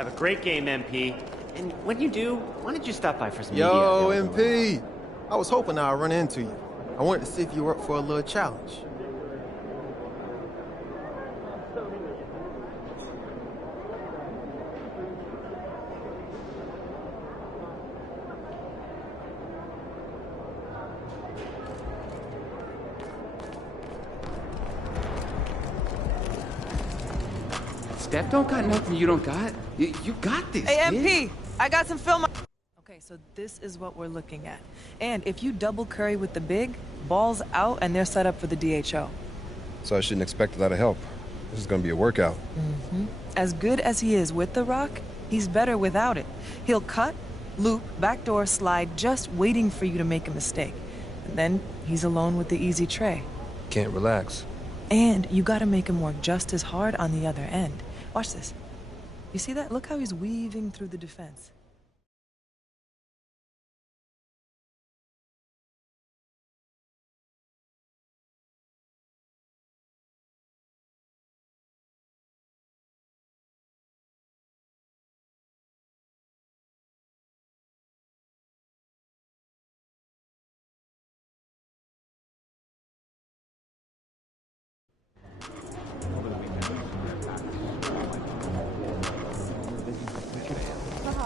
Have a great game, MP. And when you do, why don't you stop by for some Yo, media? MP. I was hoping I'd run into you. I wanted to see if you were up for a little challenge. Steph don't got nothing you don't got. You got this, Hey, kid. MP, I got some film. Okay, so this is what we're looking at. And if you double Curry with the big, ball's out and they're set up for the DHO. So I shouldn't expect a lot of help. This is going to be a workout. As good as he is with the rock, he's better without it. He'll cut, loop, backdoor slide, just waiting for you to make a mistake. And then he's alone with the easy tray. Can't relax. And you gotta make him work just as hard on the other end. Watch this. You see that? Look how he's weaving through the defense.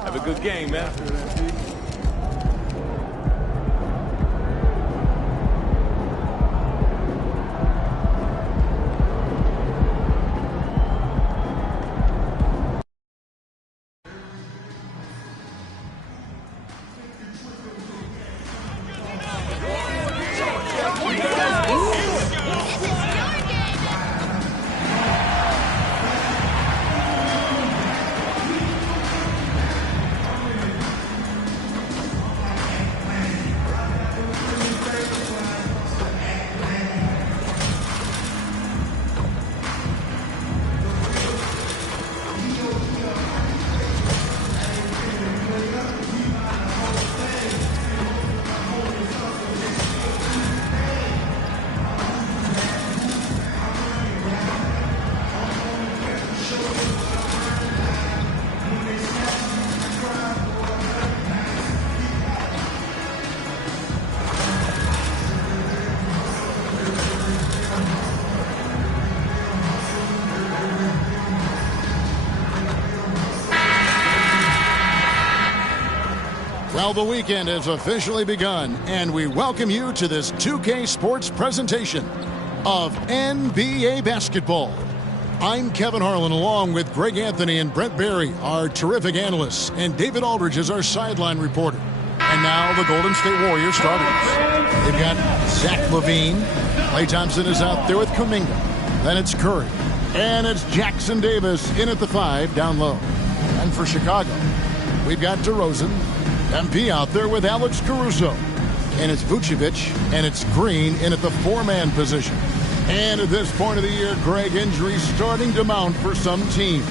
Have a good game, man. Well, the weekend has officially begun, and we welcome you to this 2K Sports presentation of NBA basketball. I'm Kevin Harlan, along with Greg Anthony and Brent Barry, our terrific analysts, and David Aldridge is our sideline reporter. And now the Golden State Warriors starters. They've got Zach LaVine. Klay Thompson is out there with Kuminga. Then it's Curry. And it's Jackson Davis in at the 5 down low. And for Chicago, we've got DeRozan. MP out there with Alex Caruso. And it's Vucevic, and it's Green in at the 4-man position. And at this point of the year, Greg, injuries starting to mount for some teams.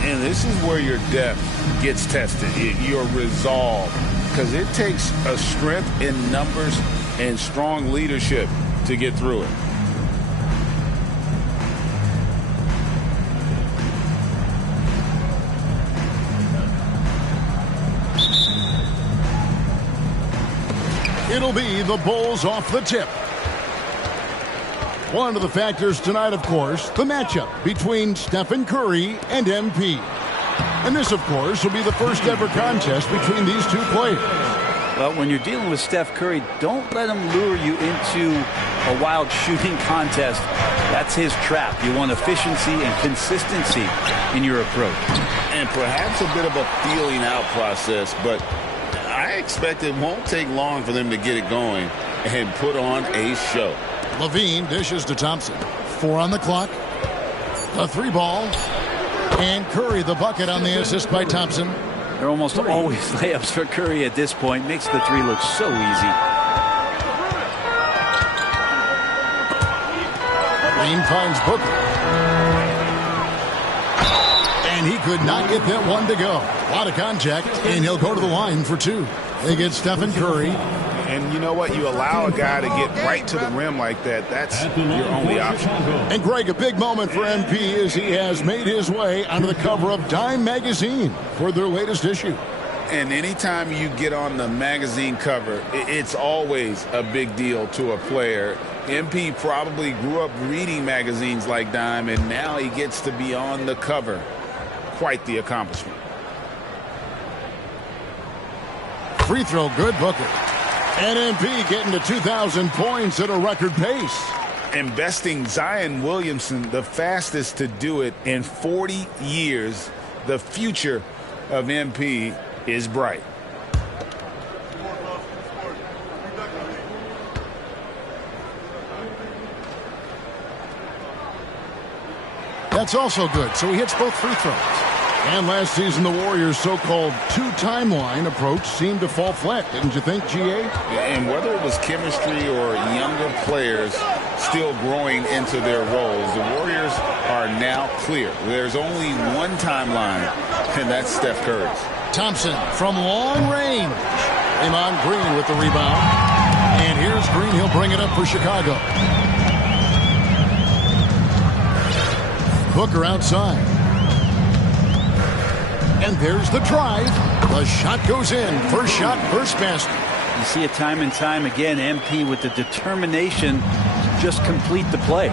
And this is where your depth gets tested, your resolve. Because it takes a strength in numbers and strong leadership to get through it. It'll be the Bulls off the tip. One of the factors tonight, of course, the matchup between Stephen Curry and MP. And this, of course, will be the first ever contest between these two players. Well, when you're dealing with Steph Curry, don't let him lure you into a wild shooting contest. That's his trap. You want efficiency and consistency in your approach. And perhaps a bit of a feeling out process, but I expect it won't take long for them to get it going and put on a show. LaVine dishes to Thompson. 4 on the clock. The 3 ball. And Curry the bucket on the assist by Thompson. They're almost always layups for Curry at this point. Makes the 3 look so easy. Green finds Booker. And he could not get that one to go. A lot of contact, and he'll go to the line for 2. They get Stephen Curry, And you know what? You allow a guy to get right to the rim like that. That's your only option. And Greg, a big moment for MP as he has made his way onto the cover of Dime magazine for their latest issue. And anytime you get on the magazine cover, it's always a big deal to a player. MP probably grew up reading magazines like Dime, and now he gets to be on the cover. Quite the accomplishment. Free throw good, Booker. And MP getting to 2,000 points at a record pace. And besting Zion Williamson, the fastest to do it in 40 years. The future of MP is bright. That's also good, so he hits both free throws. And last season, the Warriors' so-called two-timeline approach seemed to fall flat, didn't you think, GA? And whether it was chemistry or younger players still growing into their roles, the Warriors are now clear. There's only one timeline, and that's Steph Curry's. Thompson from long range. Draymond Green with the rebound. And here's Green. He'll bring it up for Chicago. Booker outside. And there's the drive. The shot goes in. First shot, first basket. You see it time and time again. MP with the determination to just complete the play.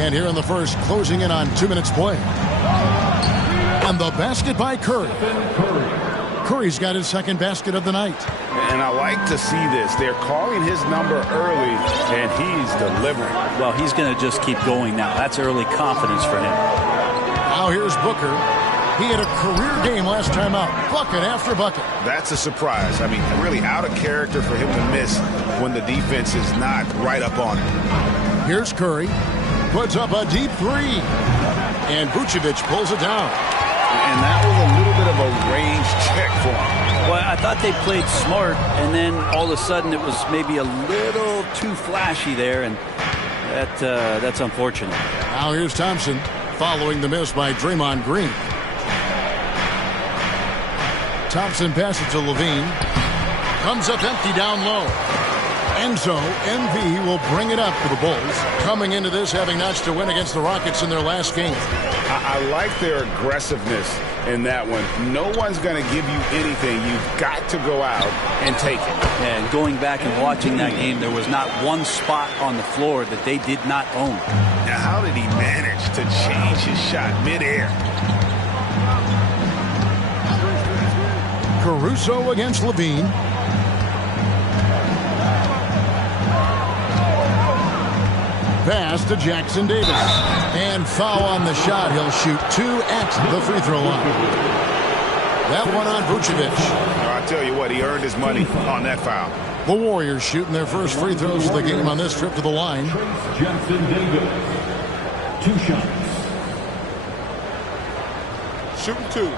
And here in the first, closing in on 2 minutes play. And the basket by Curry. Curry's got his second basket of the night. And I like to see this. They're calling his number early, and he's delivering. Well, he's going to just keep going now. That's early confidence for him. Now here's Booker. He had a career game last time out. Bucket after bucket. That's a surprise. I mean, really out of character for him to miss when the defense is not right up on him. Here's Curry. Puts up a deep three. And Vucevic pulls it down. And that was a little bit of a range check for him. Well, I thought they played smart, and then all of a sudden it was maybe a little too flashy there, and that's unfortunate. Now here's Thompson following the miss by Draymond Green. Thompson passes to Levine. Comes up empty down low. And so MV will bring it up for the Bulls, coming into this having notched a win against the Rockets in their last game. I like their aggressiveness in that one. No one's going to give you anything. You've got to go out and take it. And going back and watching that game, there was not one spot on the floor that they did not own. Now, how did he manage to change his shot midair? Caruso against Levine. Pass to Jackson Davis. And foul on the shot. He'll shoot 2 at the free throw line. That one on Vucevic. I tell you what, he earned his money on that foul. The Warriors shooting their first free throws of the game on this trip to the line. Jackson Davis. 2 shots. Shooting 2.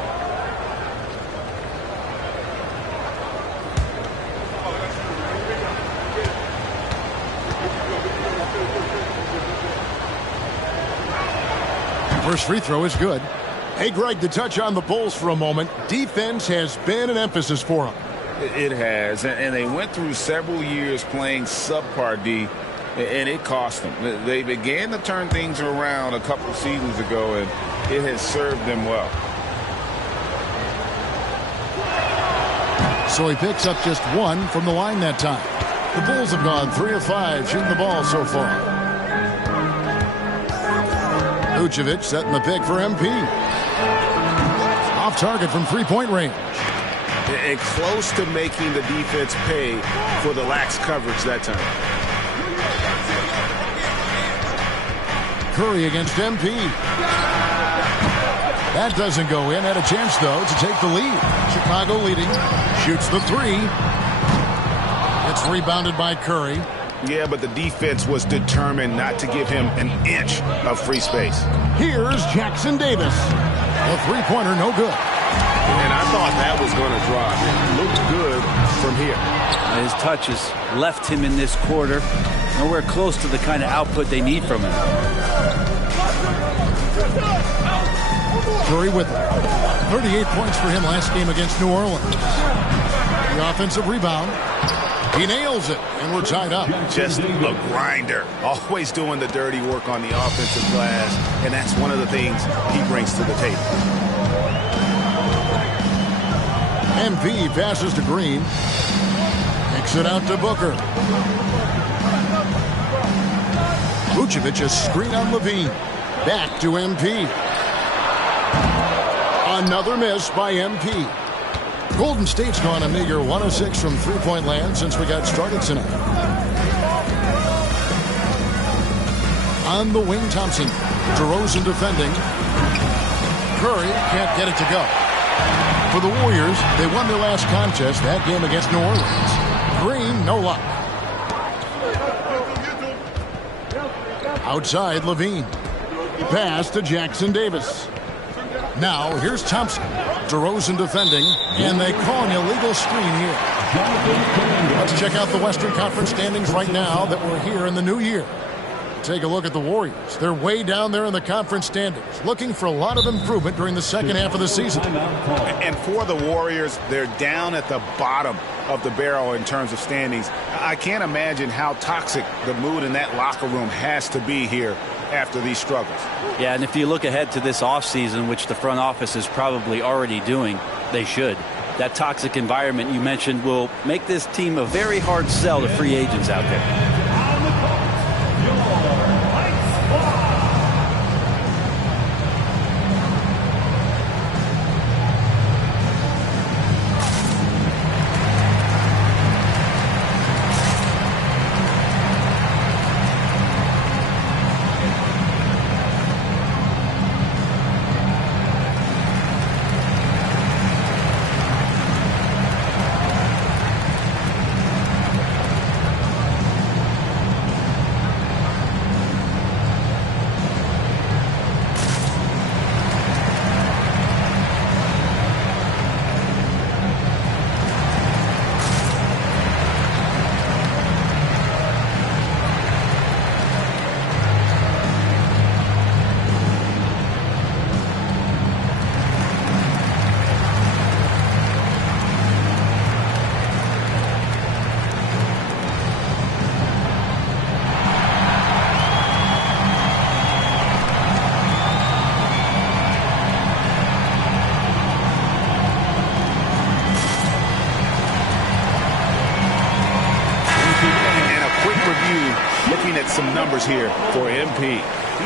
First free throw is good. Hey, Greg, to touch on the Bulls for a moment, defense has been an emphasis for them. It has, and they went through several years playing subpar D, and it cost them. They began to turn things around a couple seasons ago, and it has served them well. So he picks up just 1 from the line that time. The Bulls have gone 3 of 5 shooting the ball so far. Vucevic setting the pick for MP. Off target from three-point range. And close to making the defense pay for the lax coverage that time. Curry against MP. That doesn't go in. Had a chance, though, to take the lead. Chicago leading. Shoots the 3. It's rebounded by Curry. Yeah, but the defense was determined not to give him an inch of free space. Here's Jackson Davis. The three-pointer, no good. And I thought that was going to drop. It looked good from here. His touches left him in this quarter. Nowhere close to the kind of output they need from him. Curry with it. 38 points for him last game against New Orleans. The offensive rebound. He nails it, and we're tied up. Just a grinder. Always doing the dirty work on the offensive glass, and that's one of the things he brings to the table. MP passes to Green. Kicks it out to Booker. Vucevic, a screen on Levine. Back to MP. Another miss by MP. Golden State's gone a meager 1 of 6 from three-point land since we got started tonight. On the wing, Thompson. DeRozan defending. Curry can't get it to go. For the Warriors, they won their last contest, that game against New Orleans. Green, no luck. Outside, Levine. Pass to Jackson Davis. Now, here's Thompson. DeRozan defending, and they call an illegal screen here. Let's check out the Western Conference standings right now that we're here in the new year. Take a look at the Warriors. They're way down there in the conference standings, looking for a lot of improvement during the second half of the season. And for the Warriors, they're down at the bottom of the barrel in terms of standings. I can't imagine how toxic the mood in that locker room has to be here after these struggles. Yeah, and if you look ahead to this offseason, which the front office is probably already doing, they should. That toxic environment you mentioned will make this team a very hard sell to free agents out there. Some numbers here for MP.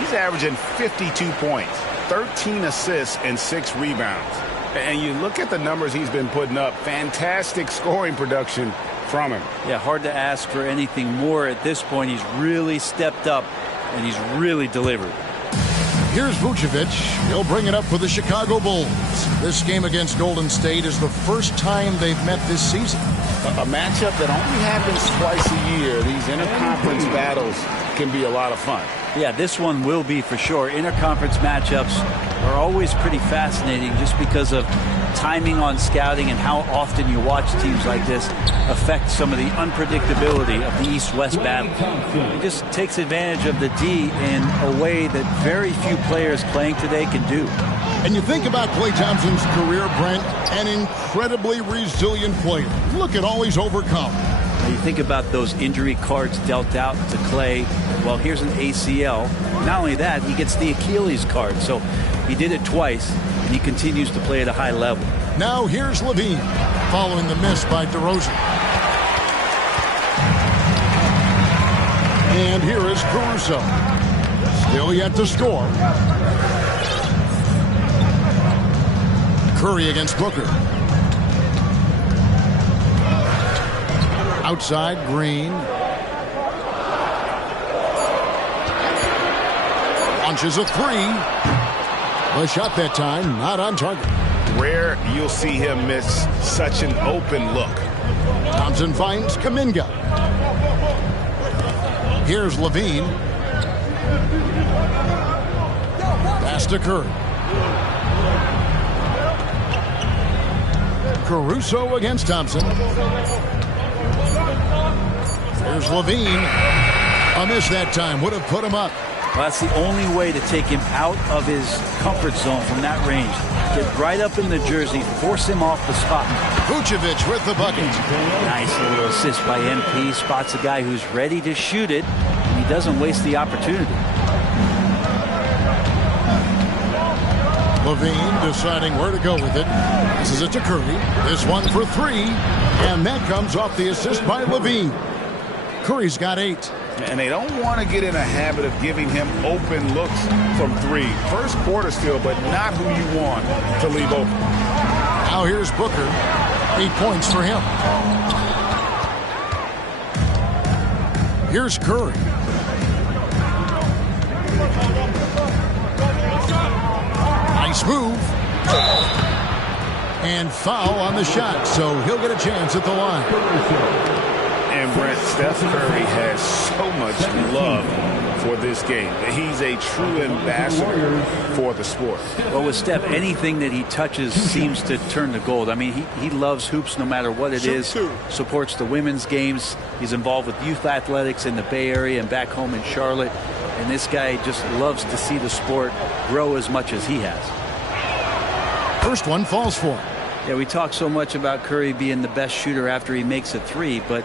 He's averaging 52 points, 13 assists, and 6 rebounds. And you look at the numbers he's been putting up, fantastic scoring production from him. Yeah, hard to ask for anything more at this point. He's really stepped up, and he's really delivered. Here's Vucevic. He'll bring it up for the Chicago Bulls. This game against Golden State is the first time they've met this season. A matchup that only happens twice a year. These interconference battles can be a lot of fun. Yeah, this one will be for sure. Interconference matchups are always pretty fascinating just because of timing on scouting and how often you watch teams like this affect some of the unpredictability of the East-West battle. It just takes advantage of the D in a way that very few players playing today can do. And you think about Klay Thompson's career, Brent, an incredibly resilient player. Look at all he's overcome. You think about those injury cards dealt out to Klay. Well, here's an ACL. Not only that, he gets the Achilles card. So he did it twice, and he continues to play at a high level. Now here's Levine, following the miss by DeRozan. And here is Caruso. Still yet to score. Curry against Booker. Outside, Green. Launches a three. The shot that time, not on target. Rare you'll see him miss such an open look. Thompson finds Kuminga. Here's Levine. Pass to Curry. Caruso against Thompson. There's Levine. A miss that time would have put him up. Well, that's the only way to take him out of his comfort zone from that range. Get right up in the jersey, force him off the spot. Vucevic with the bucket. Nice little assist by MP. Spots a guy who's ready to shoot it, and he doesn't waste the opportunity. Levine deciding where to go with it. This is it to Curry. This one for three. And that comes off the assist by Levine. Curry's got 8. And they don't want to get in a habit of giving him open looks from 3. First quarter still, but not who you want to leave open. Now here's Booker. 8 points for him. Here's Curry. Nice move. And foul on the shot, so he'll get a chance at the line. And Brent, Steph Curry has so much love for this game. He's a true ambassador for the sport. Well, with Steph, anything that he touches seems to turn to gold. I mean, he loves hoops no matter what it is. Supports the women's games. He's involved with youth athletics in the Bay Area and back home in Charlotte. And this guy just loves to see the sport grow as much as he has. First one falls for him. Yeah, we talk so much about Curry being the best shooter after he makes a 3, but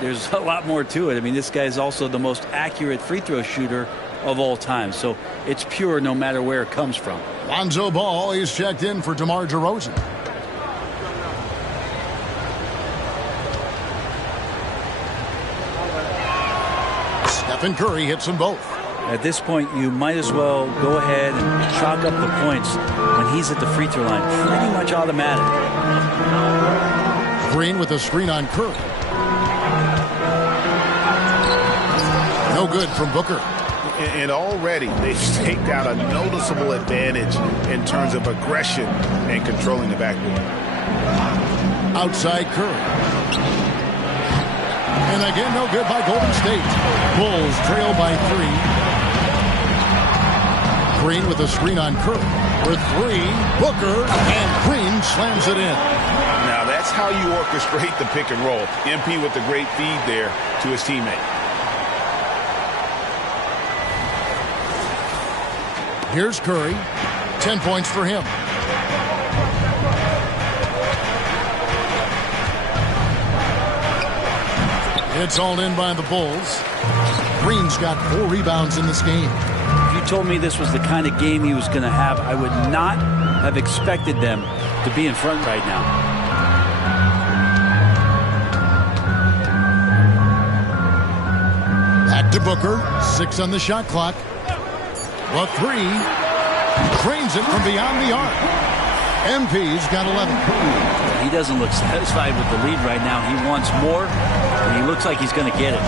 there's a lot more to it. I mean, this guy is also the most accurate free throw shooter of all time. So it's pure no matter where it comes from. Lonzo Ball is checked in for DeMar DeRozan. Stephen Curry hits them both. At this point, you might as well go ahead and chalk up the points when he's at the free throw line. Pretty much automatic. Green with a screen on Curry. No good from Booker. And already they've staked out a noticeable advantage in terms of aggression and controlling the backboard. Outside Curry. And again, no good by Golden State. Bulls trail by 3. Green with a screen on Curry. For 3, Booker, and Green slams it in. Now that's how you orchestrate the pick and roll. MP with a great feed there to his teammate. Here's Curry. 10 points for him. It's all in by the Bulls. Green's got 4 rebounds in this game. If you told me this was the kind of game he was going to have, I would not have expected them to be in front right now. Back to Booker. 6 on the shot clock. The 3. Drains it from beyond the arc. MP's got 11. He doesn't look satisfied with the lead right now. He wants more, and he looks like he's going to get it.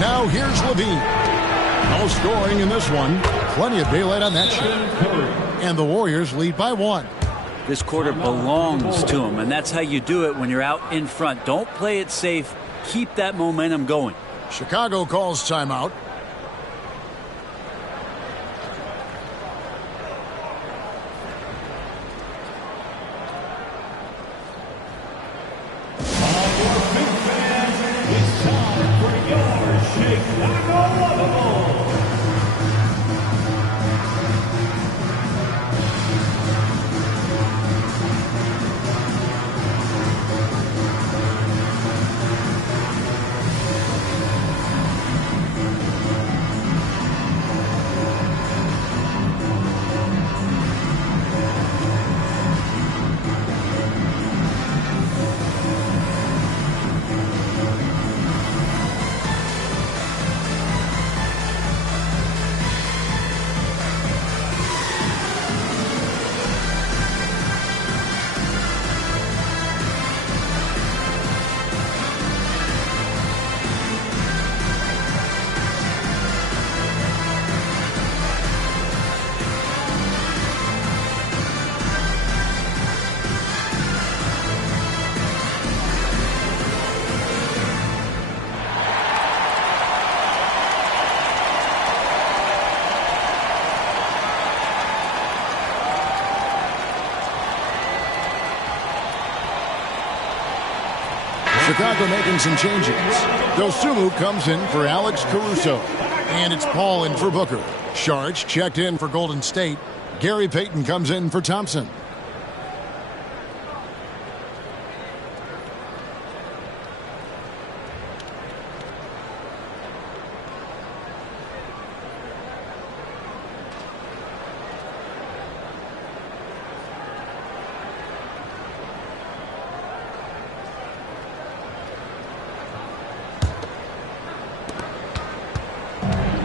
Now here's Levine. No scoring in this one. Plenty of daylight on that shot. And the Warriors lead by 1. This quarter belongs to him, and that's how you do it when you're out in front. Don't play it safe. Keep that momentum going. Chicago calls timeout. Chicago making some changes. Dosunmu comes in for Alex Caruso. And it's Paul in for Booker. Saric checked in for Golden State. Gary Payton comes in for Thompson.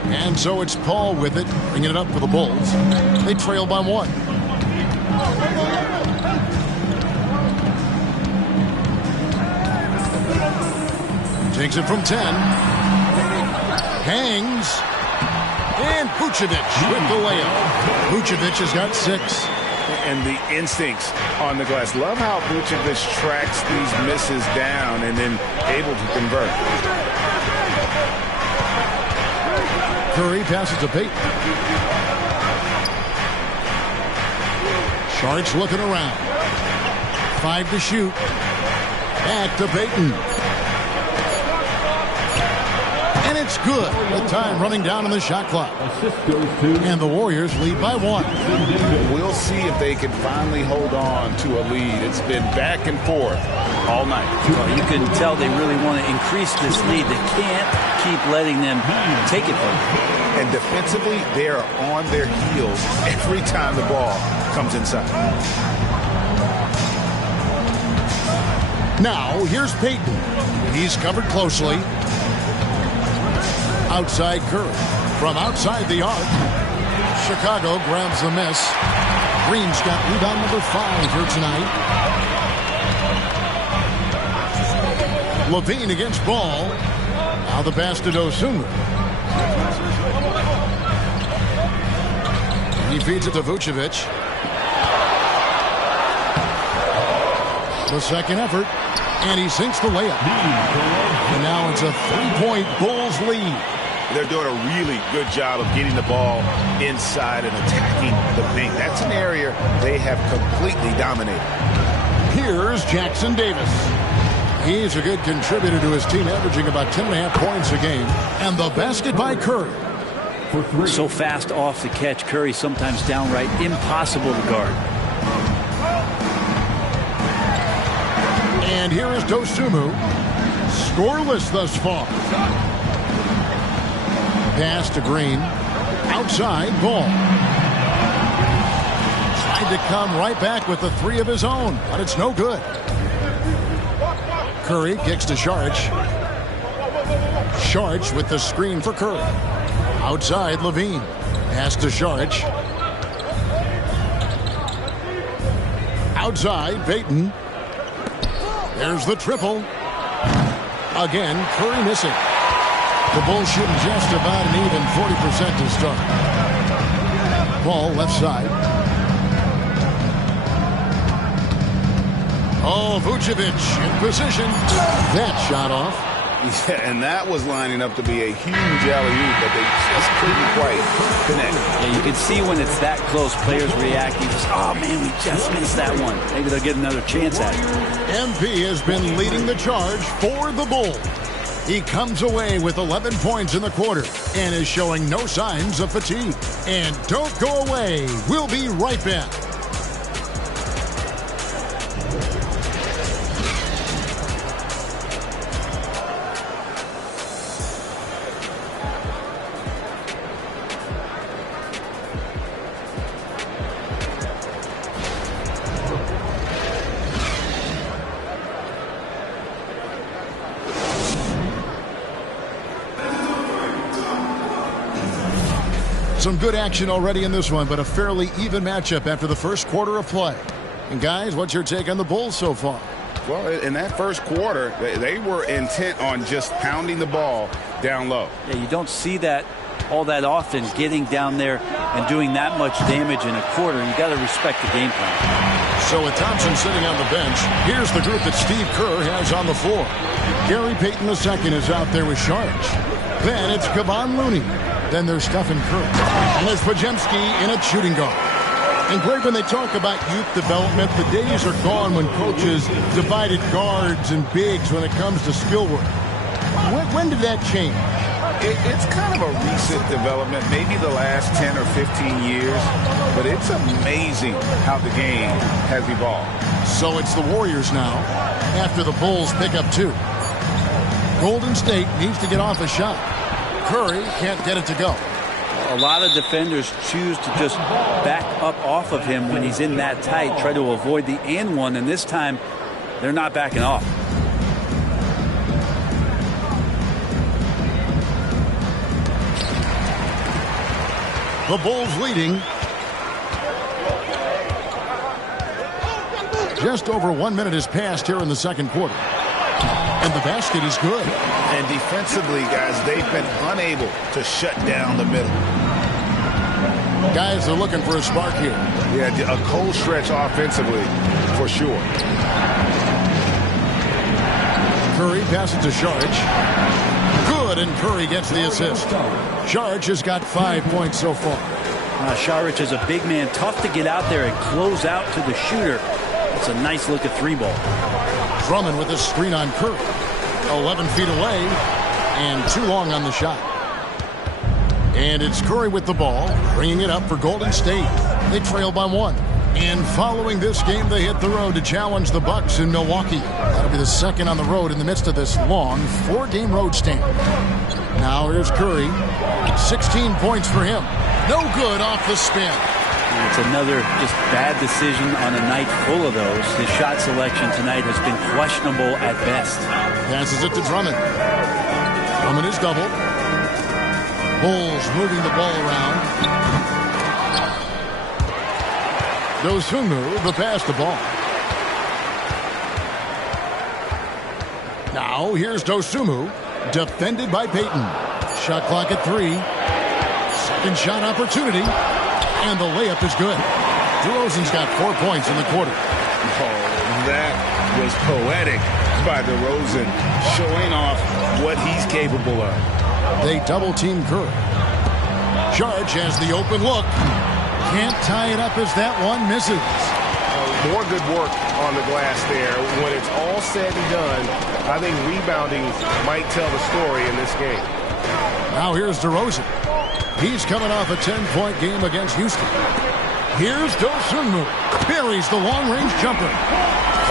And so it's Paul with it, bringing it up for the Bulls. They trail by 1. Takes it from 10. Hangs. And Vucevic with the layup. Vucevic has got 6. And the instincts on the glass. Love how Vucevic tracks these misses down and then able to convert. Curry passes to Payton. Saric looking around. 5 to shoot. Back to Payton. And it's good with time running down on the shot clock. And the Warriors lead by 1. We'll see if they can finally hold on to a lead. It's been back and forth all night. Well, you can tell they really want to increase this lead. They can't keep letting them take it from them. And defensively, they are on their heels every time the ball comes inside. Now, here's Payton. He's covered closely. Outside Curry. From outside the arc. Chicago grabs the miss. Green's got rebound number 5 here tonight. Levine against Ball. Now the pass to Dosunmu. He feeds it to Vucevic. The second effort. And he sinks the layup. And now it's a 3-point Bulls lead. They're doing a really good job of getting the ball inside and attacking the paint. That's an area they have completely dominated. Here's Jackson Davis. He's a good contributor to his team, averaging about 10.5 points a game. And the basket by Curry. So fast off the catch. Curry sometimes downright impossible to guard. And here is Dosunmu. Scoreless thus far. Pass to Green. Outside, Ball. Tried to come right back with the 3 of his own, but it's no good. Curry kicks to Saric. Saric with the screen for Curry. Outside, Levine. Pass to Saric. Outside, Payton. There's the triple. Again, Curry missing. The Bulls shooting just about an even 40% to start. Ball left side. Oh, Vucevic in position. That shot off. Yeah, and that was lining up to be a huge alley-oop, but they just couldn't quite connect. Yeah, you can see when it's that close, players reacting. Just, oh, man, we just missed that one. Maybe they'll get another chance at it. MP has been leading the charge for the Bulls. He comes away with 11 points in the quarter and is showing no signs of fatigue. And don't go away. We'll be right back. Some good action already in this one, but a fairly even matchup after the first quarter of play. And guys, what's your take on the Bulls so far? Well, in that first quarter, they were intent on just pounding the ball down low. Yeah, you don't see that all that often, getting down there and doing that much damage in a quarter. You got to respect the game plan. So with Thompson sitting on the bench, here's the group that Steve Kerr has on the floor. Gary Payton II is out there with Saric. Then it's Kevon Looney. Then there's Stephen Curry. And there's Podziemski in at shooting guard. And Greg, when they talk about youth development, the days are gone when coaches divided guards and bigs when it comes to skill work. When did that change? It's kind of a recent development, maybe the last 10 or 15 years, but it's amazing how the game has evolved. So it's the Warriors now after the Bulls pick up 2. Golden State needs to get off a shot. Curry can't get it to go. A lot of defenders choose to just back up off of him when he's in that tight, try to avoid the and one, and this time they're not backing off. The Bulls leading. Just over 1 minute has passed here in the second quarter. And the basket is good. And defensively, guys, they've been unable to shut down the middle. Guys are looking for a spark here. Yeah, a cold stretch offensively, for sure. Curry passes to Saric. Good, and Curry gets the assist. Saric has got 5 points so far. Saric is a big man, tough to get out there and close out to the shooter. It's a nice look at 3 ball. Drummond with a screen on Curry. 11 feet away and too long on the shot. And it's Curry with the ball, bringing it up for Golden State. They trail by 1. And following this game, they hit the road to challenge the Bucks in Milwaukee. That'll be the second on the road in the midst of this long 4-game road stand. Now here's Curry. 16 points for him. No good off the spin. It's another just bad decision on a night full of those. His shot selection tonight has been questionable at best. Passes it to Drummond. Drummond is doubled. Bulls moving the ball around. Dosunmu, the pass to ball. Now here's Dosunmu, defended by Payton. Shot clock at 3. Second shot opportunity. And the layup is good. DeRozan's got 4 points in the quarter. Oh, that was poetic by DeRozan, showing off what he's capable of. They double-team Curry. Saric has the open look. Can't tie it up as that one misses. More good work on the glass there. When it's all said and done, I think rebounding might tell the story in this game. Now here's DeRozan. He's coming off a 10-point game against Houston. Here's Dosunmu. Buries the long-range jumper.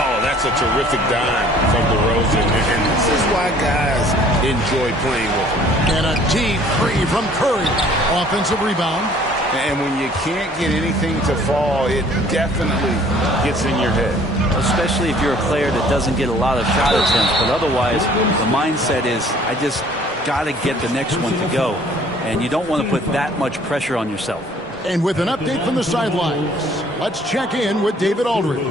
Oh, that's a terrific dime from DeRozan. And this is why guys enjoy playing with him. And a deep three from Curry. Offensive rebound. And when you can't get anything to fall, it definitely gets in your head. Especially if you're a player that doesn't get a lot of shot attempts. But otherwise, the mindset is, I just got to get the next one to go. And you don't want to put that much pressure on yourself. And with an update from the sidelines, let's check in with David Aldridge.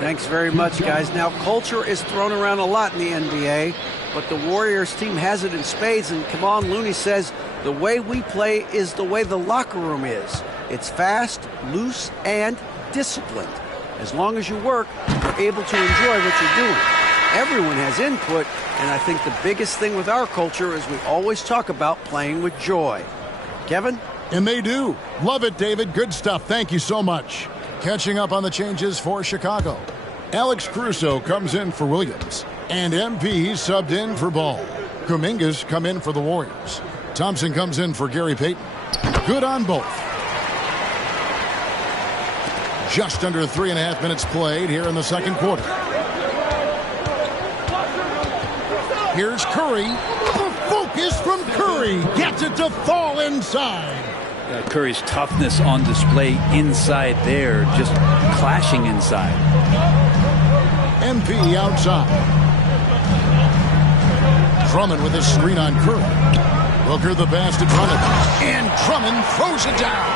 Thanks very much, guys. Now, culture is thrown around a lot in the NBA, but the Warriors team has it in spades, and Kevon Looney says the way we play is the way the locker room is. It's fast, loose, and disciplined. As long as you work, you're able to enjoy what you're doing. Everyone has input, and I think the biggest thing with our culture is we always talk about playing with joy. Kevin? And they do. Love it, David. Good stuff. Thank you so much. Catching up on the changes for Chicago. Alex Caruso comes in for Williams. And MP subbed in for Ball. Kuminga's come in for the Warriors. Thompson comes in for Gary Payton. Good on both. Just under 3.5 minutes played here in the second quarter. Here's Curry. The focus from Curry. Gets it to fall inside. Curry's toughness on display inside there, just clashing inside. MP outside. Drummond with a screen on Curry. Booker the pass to Drummond. And Drummond throws it down.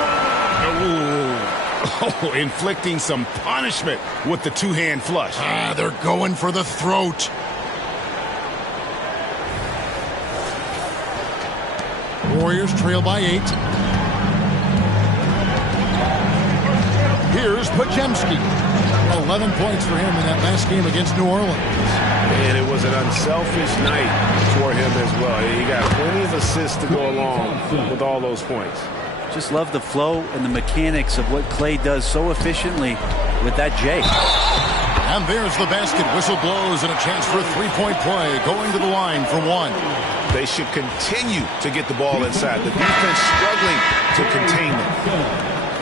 Oh, inflicting some punishment with the two-hand flush. They're going for the throat. Warriors trail by 8. Here's Podziemski. 11 points for him in that last game against New Orleans. And it was an unselfish night for him as well. He got plenty of assists to go along with all those points. Just love the flow and the mechanics of what Clay does so efficiently with that J. And there's the basket. Whistle blows and a chance for a three-point play. Going to the line for one. They should continue to get the ball inside. The defense struggling to contain them.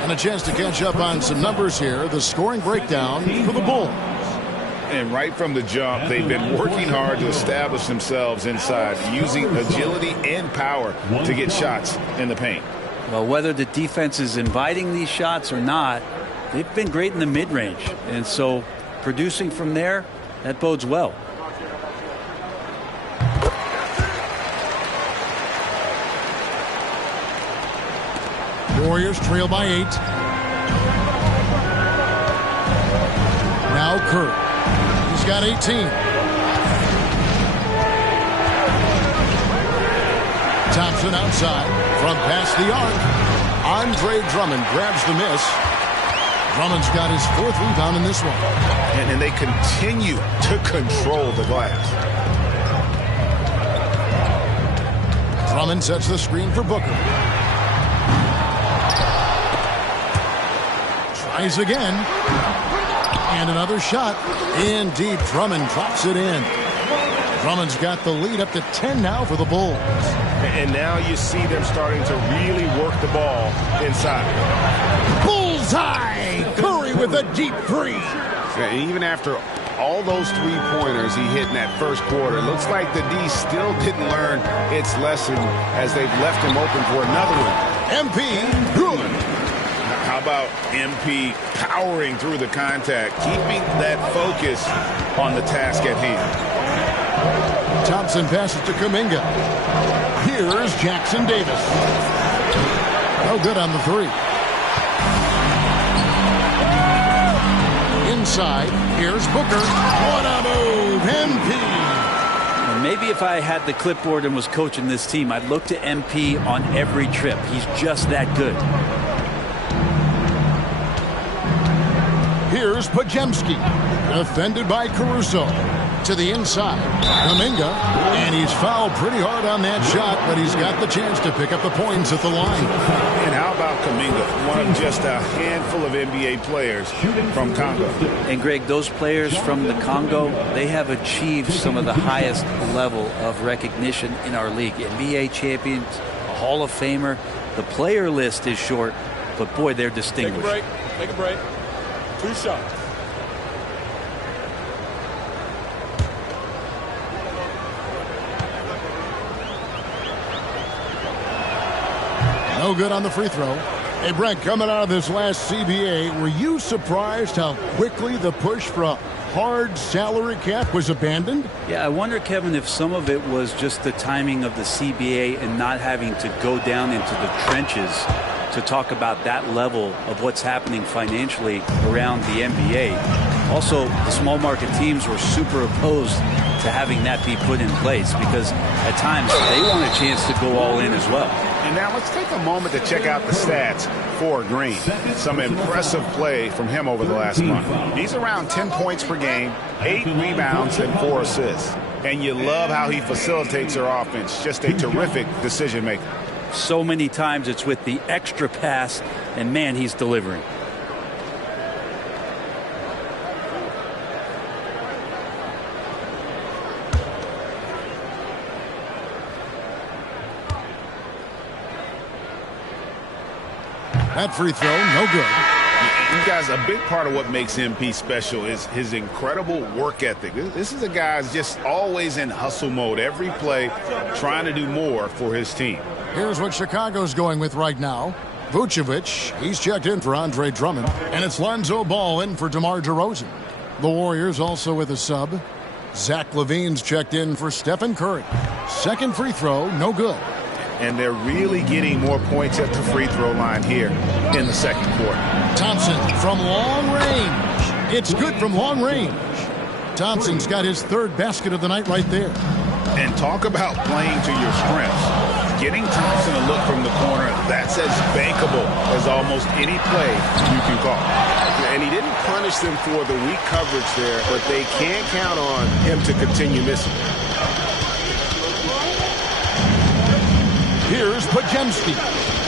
And a chance to catch up on some numbers here. The scoring breakdown for the Bulls. And right from the jump, they've been working hard to establish themselves inside, using agility and power to get shots in the paint. Well, whether the defense is inviting these shots or not, they've been great in the mid-range. And so producing from there, that bodes well. Warriors trail by 8. Now Curry. He's got 18. Thompson outside from past the arc. Andre Drummond grabs the miss. Drummond's got his 4th rebound in this one. And they continue to control the glass. Drummond sets the screen for Booker. Tries again. And another shot. Indeed, Drummond drops it in. Drummond's got the lead up to 10 now for the Bulls. And now you see them starting to really work the ball inside. Bullseye! Curry with a deep 3. And even after all those three-pointers he hit in that first quarter, it looks like the D still didn't learn its lesson as they've left him open for another one. MP, good. How about MP powering through the contact, keeping that focus on the task at hand? Thompson passes to Kuminga. Here's Jackson Davis. No good on the 3. Inside, here's Booker. What a move, MP. And maybe if I had the clipboard and was coaching this team, I'd look to MP on every trip. He's just that good. Here's Podziemski. Defended by Caruso. To the inside. Kuminga. And he's fouled pretty hard on that shot, but he's got the chance to pick up the points at the line. And how about Kuminga? One of just a handful of NBA players from Congo. And Greg, those players from the Congo, they have achieved some of the highest level of recognition in our league. NBA champions, a Hall of Famer. The player list is short, but boy, they're distinguished. Take a break. 2 shots. No good on the free throw. Hey, Brent, coming out of this last CBA, were you surprised how quickly the push for a hard salary cap was abandoned? Yeah, I wonder, Kevin, if some of it was just the timing of the CBA and not having to go down into the trenches to talk about that level of what's happening financially around the NBA. Also, the small market teams were super opposed to having that be put in place because at times they want a chance to go all in as well. And now let's take a moment to check out the stats for Green. Some impressive play from him over the last month. He's around 10 points per game, 8 rebounds, and 4 assists. And you love how he facilitates their offense. Just a terrific decision maker. So many times it's with the extra pass, and man, he's delivering. That free throw, no good. You guys, a big part of what makes MP special is his incredible work ethic. This is a guy who's just always in hustle mode, every play, trying to do more for his team. Here's what Chicago's going with right now. Vucevic, he's checked in for Andre Drummond, and it's Lonzo Ball in for DeMar DeRozan. The Warriors also with a sub. Zach LaVine's checked in for Stephen Curry. Second free throw, no good. And they're really getting more points at the free throw line here in the second quarter. Thompson from long range. It's good from long range. Thompson's got his 3rd basket of the night right there. And talk about playing to your strengths. Getting Thompson a look from the corner, that's as bankable as almost any play you can call. And he didn't punish them for the weak coverage there, but they can't count on him to continue missing. Here's Podziemski.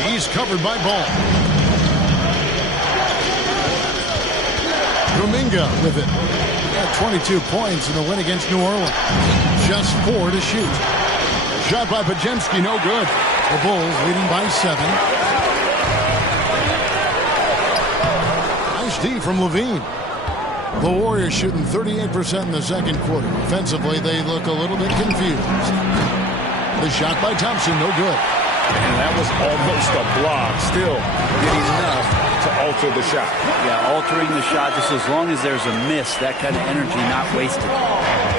He's covered by Ball. Kuminga with it. Got 22 points in the win against New Orleans. Just 4 to shoot. Shot by Podziemski, no good. The Bulls leading by 7. Nice D from Levine. The Warriors shooting 38% in the second quarter. Offensively, they look a little bit confused. The shot by Thompson, no good. And that was almost a block. Still getting enough to alter the shot. Yeah, altering the shot just as long as there's a miss. That kind of energy not wasted.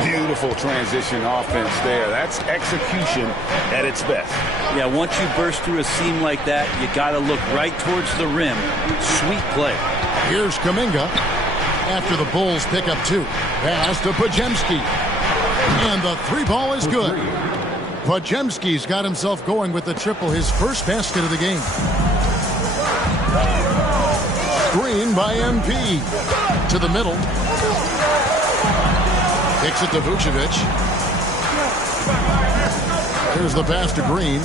Beautiful transition offense there. That's execution at its best. Yeah, once you burst through a seam like that, you got to look right towards the rim. Sweet play. Here's Kuminga. After the Bulls pick up 2. Pass to Podziemski. And the 3-ball is good. Podziemski's got himself going with the triple, his first basket of the game. Green by MP. To the middle. Kicks it to Vucevic. Here's the pass to Green.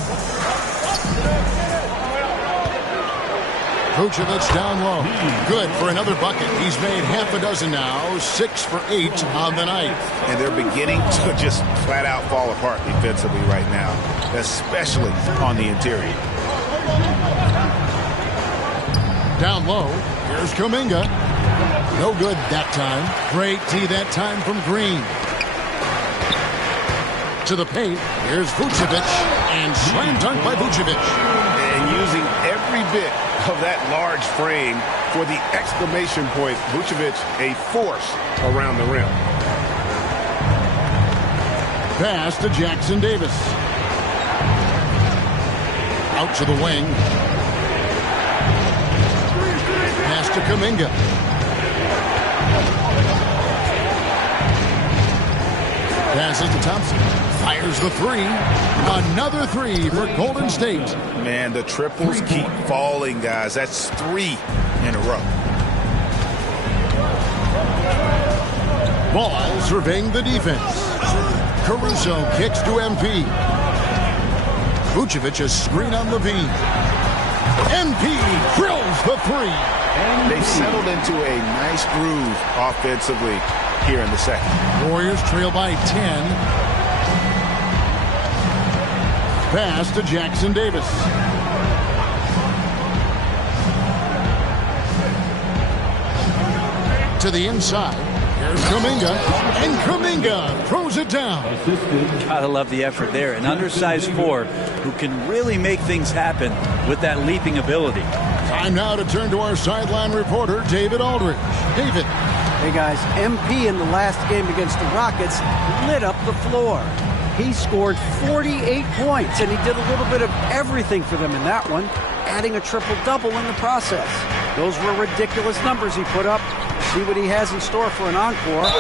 Vucevic down low. Good for another bucket. He's made half a dozen now. 6 for 8 on the night. And they're beginning to just flat out fall apart defensively right now, especially on the interior. Down low. Here's Kuminga. No good that time. Great D that time from Green. To the paint. Here's Vucevic. And slam dunk by Vucevic. And using every bit of that large frame for the exclamation point. Vucevic, a force around the rim. Pass to Jackson Davis. Out to the wing. Pass to Kuminga. Passes to Thompson. Fires the 3. Another 3 for Golden State. Man, the triples keep falling, guys. That's 3 in a row. Ball surveying the defense. Caruso kicks to MP. Vucevic a screen on Levine. MP drills the 3. They've settled into a nice groove offensively here in the second. Warriors trail by 10. Pass to Jackson Davis. To the inside. Here's Kuminga. And Kuminga throws it down. Gotta love the effort there. An undersized 4 who can really make things happen with that leaping ability. Time now to turn to our sideline reporter, David Aldridge. David. Hey guys, MP in the last game against the Rockets lit up the floor. He scored 48 points, and he did a little bit of everything for them in that one, adding a triple-double in the process. Those were ridiculous numbers he put up. See what he has in store for an encore.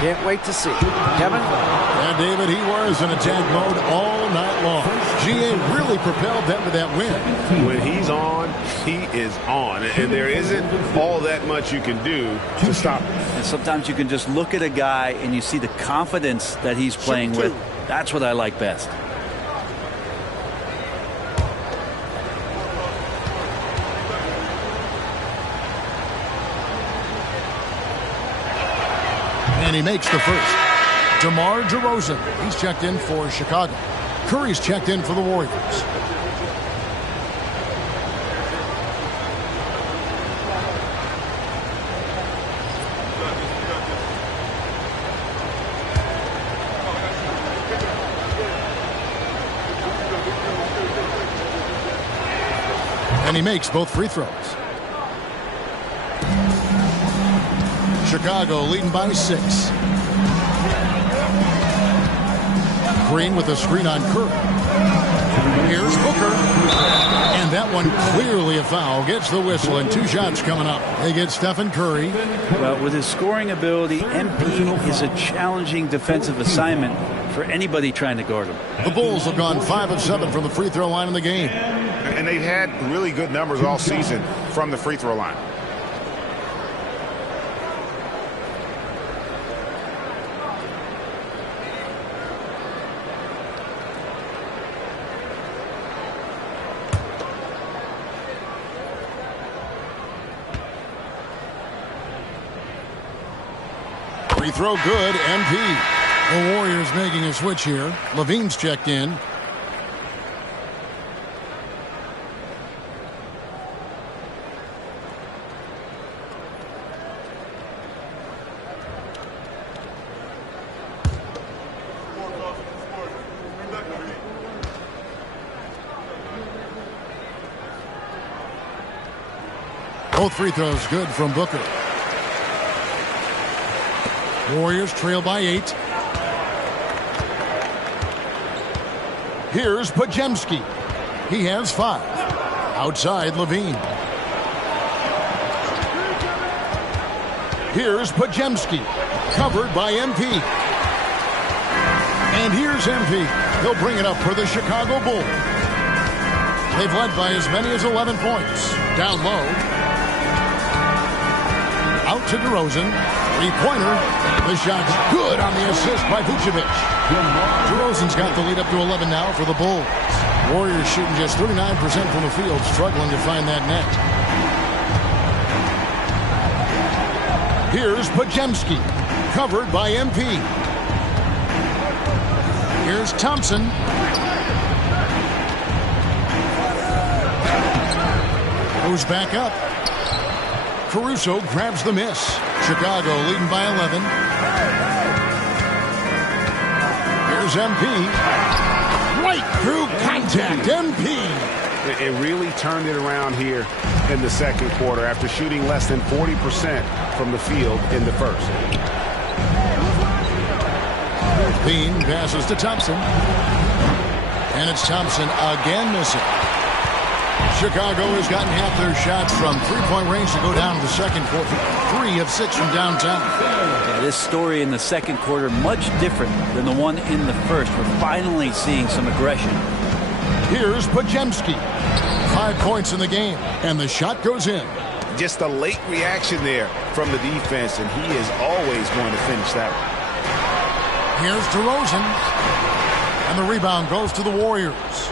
Can't wait to see. Kevin? Yeah, David, he was in attack mode all night long. GA really propelled them to that win. When he's on, he is on. And there isn't all that much you can do to stop him. And sometimes you can just look at a guy and you see the confidence that he's playing with. That's what I like best. And he makes the first. DeMar DeRozan. He's checked in for Chicago. Curry's checked in for the Warriors. And he makes both free throws. Chicago leading by 6. Green with a screen on Curry. Here's Booker. And that one clearly a foul. Gets the whistle and 2 shots coming up. They get Stephen Curry. Well, with his scoring ability, MP is a challenging defensive assignment for anybody trying to guard him. The Bulls have gone 5 of 7 from the free throw line in the game. And they've had really good numbers all season from the free throw line. Free throw good, MP. The Warriors making a switch here. Levine's checked in. Both free throws good from Booker. Warriors trail by 8. Here's Podziemski. He has 5. Outside, Levine. Here's Podziemski. Covered by MP. And here's MP. He'll bring it up for the Chicago Bulls. They've led by as many as 11 points. Down low. Out to DeRozan. Three-pointer. The shot's good on the assist by Vucevic. DeRozan's got the lead up to 11 now for the Bulls. Warriors shooting just 39% from the field, struggling to find that net. Here's Podziemski. Covered by MP. Here's Thompson. Goes back up. Caruso grabs the miss. Chicago leading by 11. Here's MP. Right through contact. MP. It really turned it around here in the second quarter after shooting less than 40% from the field in the first. Bean passes to Thompson. And it's Thompson again missing. Chicago has gotten half their shots from three-point range to go down to the second quarter. 3 of 6 from downtown. Yeah, this story in the second quarter much different than the one in the first. We're finally seeing some aggression. Here's Podziemski. 5 points in the game, and the shot goes in. Just a late reaction there from the defense, and he is always going to finish that one. Here's DeRozan. And the rebound goes to the Warriors.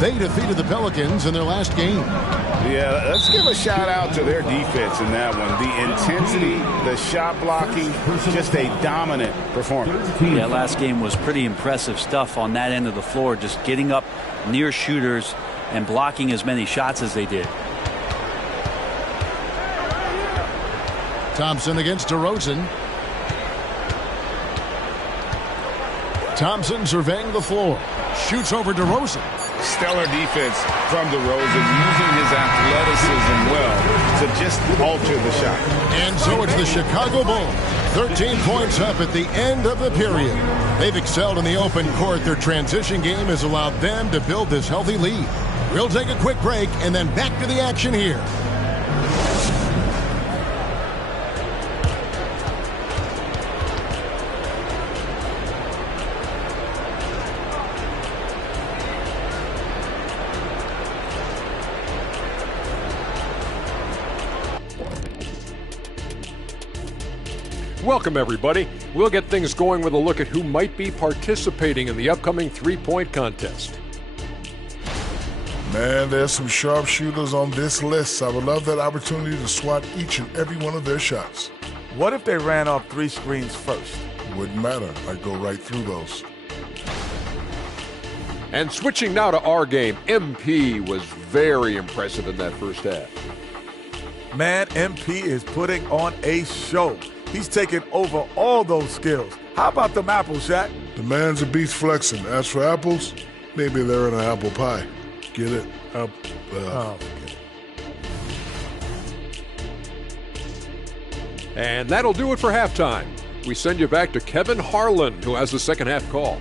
They defeated the Pelicans in their last game. Yeah, let's give a shout out to their defense in that one. The intensity, the shot blocking, just a dominant performance. Yeah, last game was pretty impressive stuff on that end of the floor, just getting up near shooters and blocking as many shots as they did. Thompson against DeRozan. Thompson surveying the floor. Shoots over DeRozan. Stellar defense from DeRozan, using his athleticism well to just alter the shot. And so it's the Chicago Bulls. 13 points up at the end of the period. They've excelled in the open court. Their transition game has allowed them to build this healthy lead. We'll take a quick break and then back to the action here. Welcome, everybody. We'll get things going with a look at who might be participating in the upcoming three-point contest. Man, there's some sharpshooters on this list. I would love that opportunity to swat each and every one of their shots. What if they ran off 3 screens first? Wouldn't matter. I'd go right through those. And switching now to our game, MP was very impressive in that first half. Man, MP is putting on a show. He's taking over all those skills. How about them apples, Shaq? The man's a beast flexing. As for apples, maybe they're in an apple pie. Get it? And that'll do it for halftime. We send you back to Kevin Harlan, who has the second half call.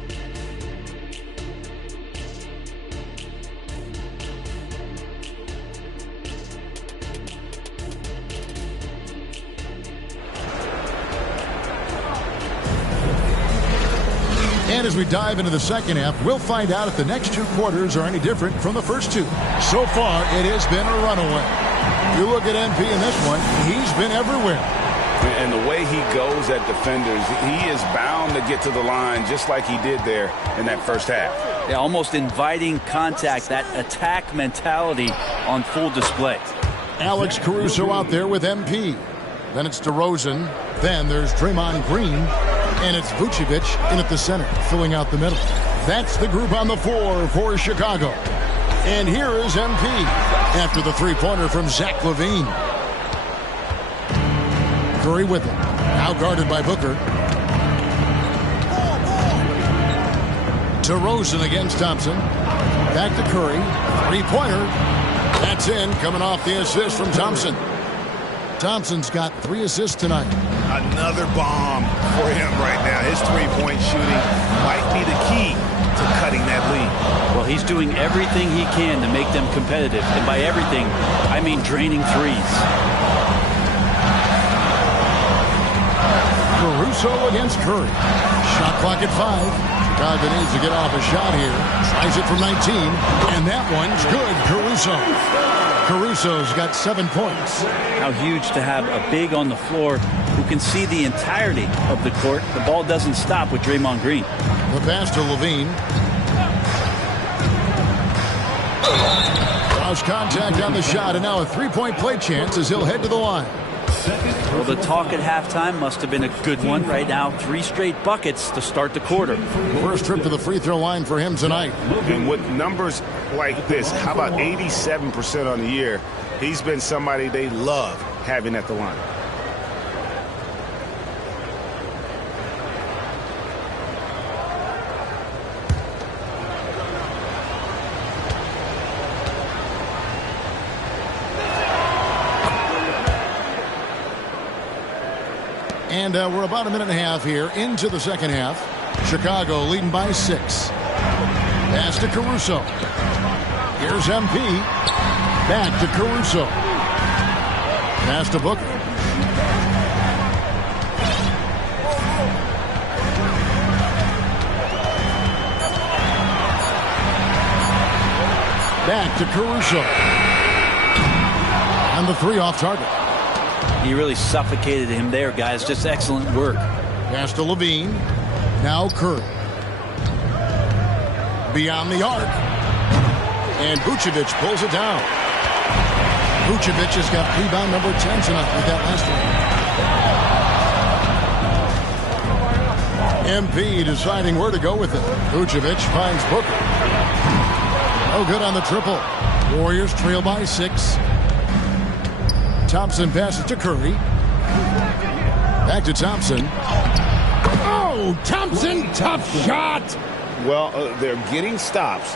And as we dive into the second half, we'll find out if the next 2 quarters are any different from the first 2. So far, it has been a runaway. You look at MP in this one, he's been everywhere. And the way he goes at defenders, he is bound to get to the line just like he did there in that first half. Yeah, almost inviting contact, that attack mentality on full display. Alex Caruso out there with MP. Then it's DeRozan. Then there's Draymond Green. And it's Vucevic in at the center, filling out the middle. That's the group on the floor for Chicago. And here is MP after the three-pointer from Zach LaVine. Curry with him. Now guarded by Booker. DeRozan against Thompson. Back to Curry. Three-pointer. That's in, coming off the assist from Thompson. Thompson's got 3 assists tonight. Another bomb for him right now. His three-point shooting might be the key to cutting that lead. Well, he's doing everything he can to make them competitive. And by everything, I mean draining threes. Caruso against Curry. Shot clock at 5. Chicago needs to get off a shot here. Tries it from 19. And that one's good. Caruso's got 7 points. How huge to have a big on the floor who can see the entirety of the court. The ball doesn't stop with Draymond Green. The pass to LaVine. Draws contact on the shot, and now a three-point play chance as he'll head to the line. Well, the talk at halftime must have been a good one. Right now, 3 straight buckets to start the quarter. First trip to the free throw line for him tonight. And with numbers like this, how about 87% on the year? He's been somebody they love having at the line. And we're about a minute and a half here into the second half. Chicago leading by 6. Pass to Caruso. Here's MP. Back to Caruso. Pass to Booker. Back to Caruso. And the 3 off target. He really suffocated him there, guys. Just excellent work. Pass to LaVine. Now Curry. Beyond the arc. And Vucevic pulls it down. Vucevic has got rebound number 10 tonight with that last one. MP deciding where to go with it. Vucevic finds Booker. No good on the triple. Warriors trail by 6. Thompson passes to Curry. Back to Thompson. Oh, Thompson, tough shot. Well, they're getting stops,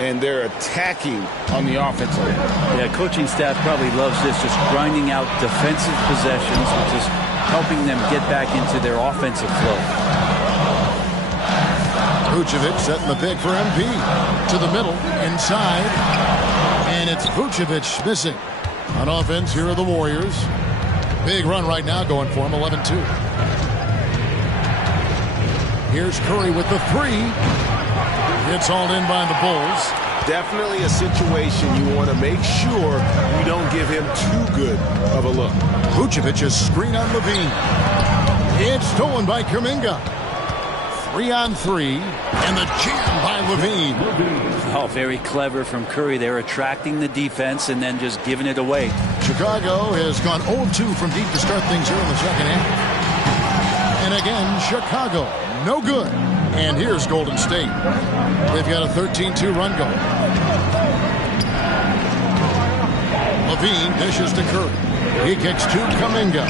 and they're attacking on the offensive end. Yeah, coaching staff probably loves this, just grinding out defensive possessions, which is helping them get back into their offensive flow. Vucevic setting the pick for MP. To the middle, inside. And it's Vucevic missing. On offense, here are the Warriors. Big run right now going for them, 11-2. Here's Curry with the 3. It's hauled in by the Bulls. Definitely a situation you want to make sure you don't give him too good of a look. Vucevic's screen on LaVine. It's stolen by Kuminga. 3-on-3, and the jam by LaVine. Oh, very clever from Curry. They're attracting the defense and then just giving it away. Chicago has gone 0-2 from deep to start things here in the second half. And again, Chicago, no good. And here's Golden State. They've got a 13-2 run going. LaVine dishes to Curry. He kicks to Kuminga.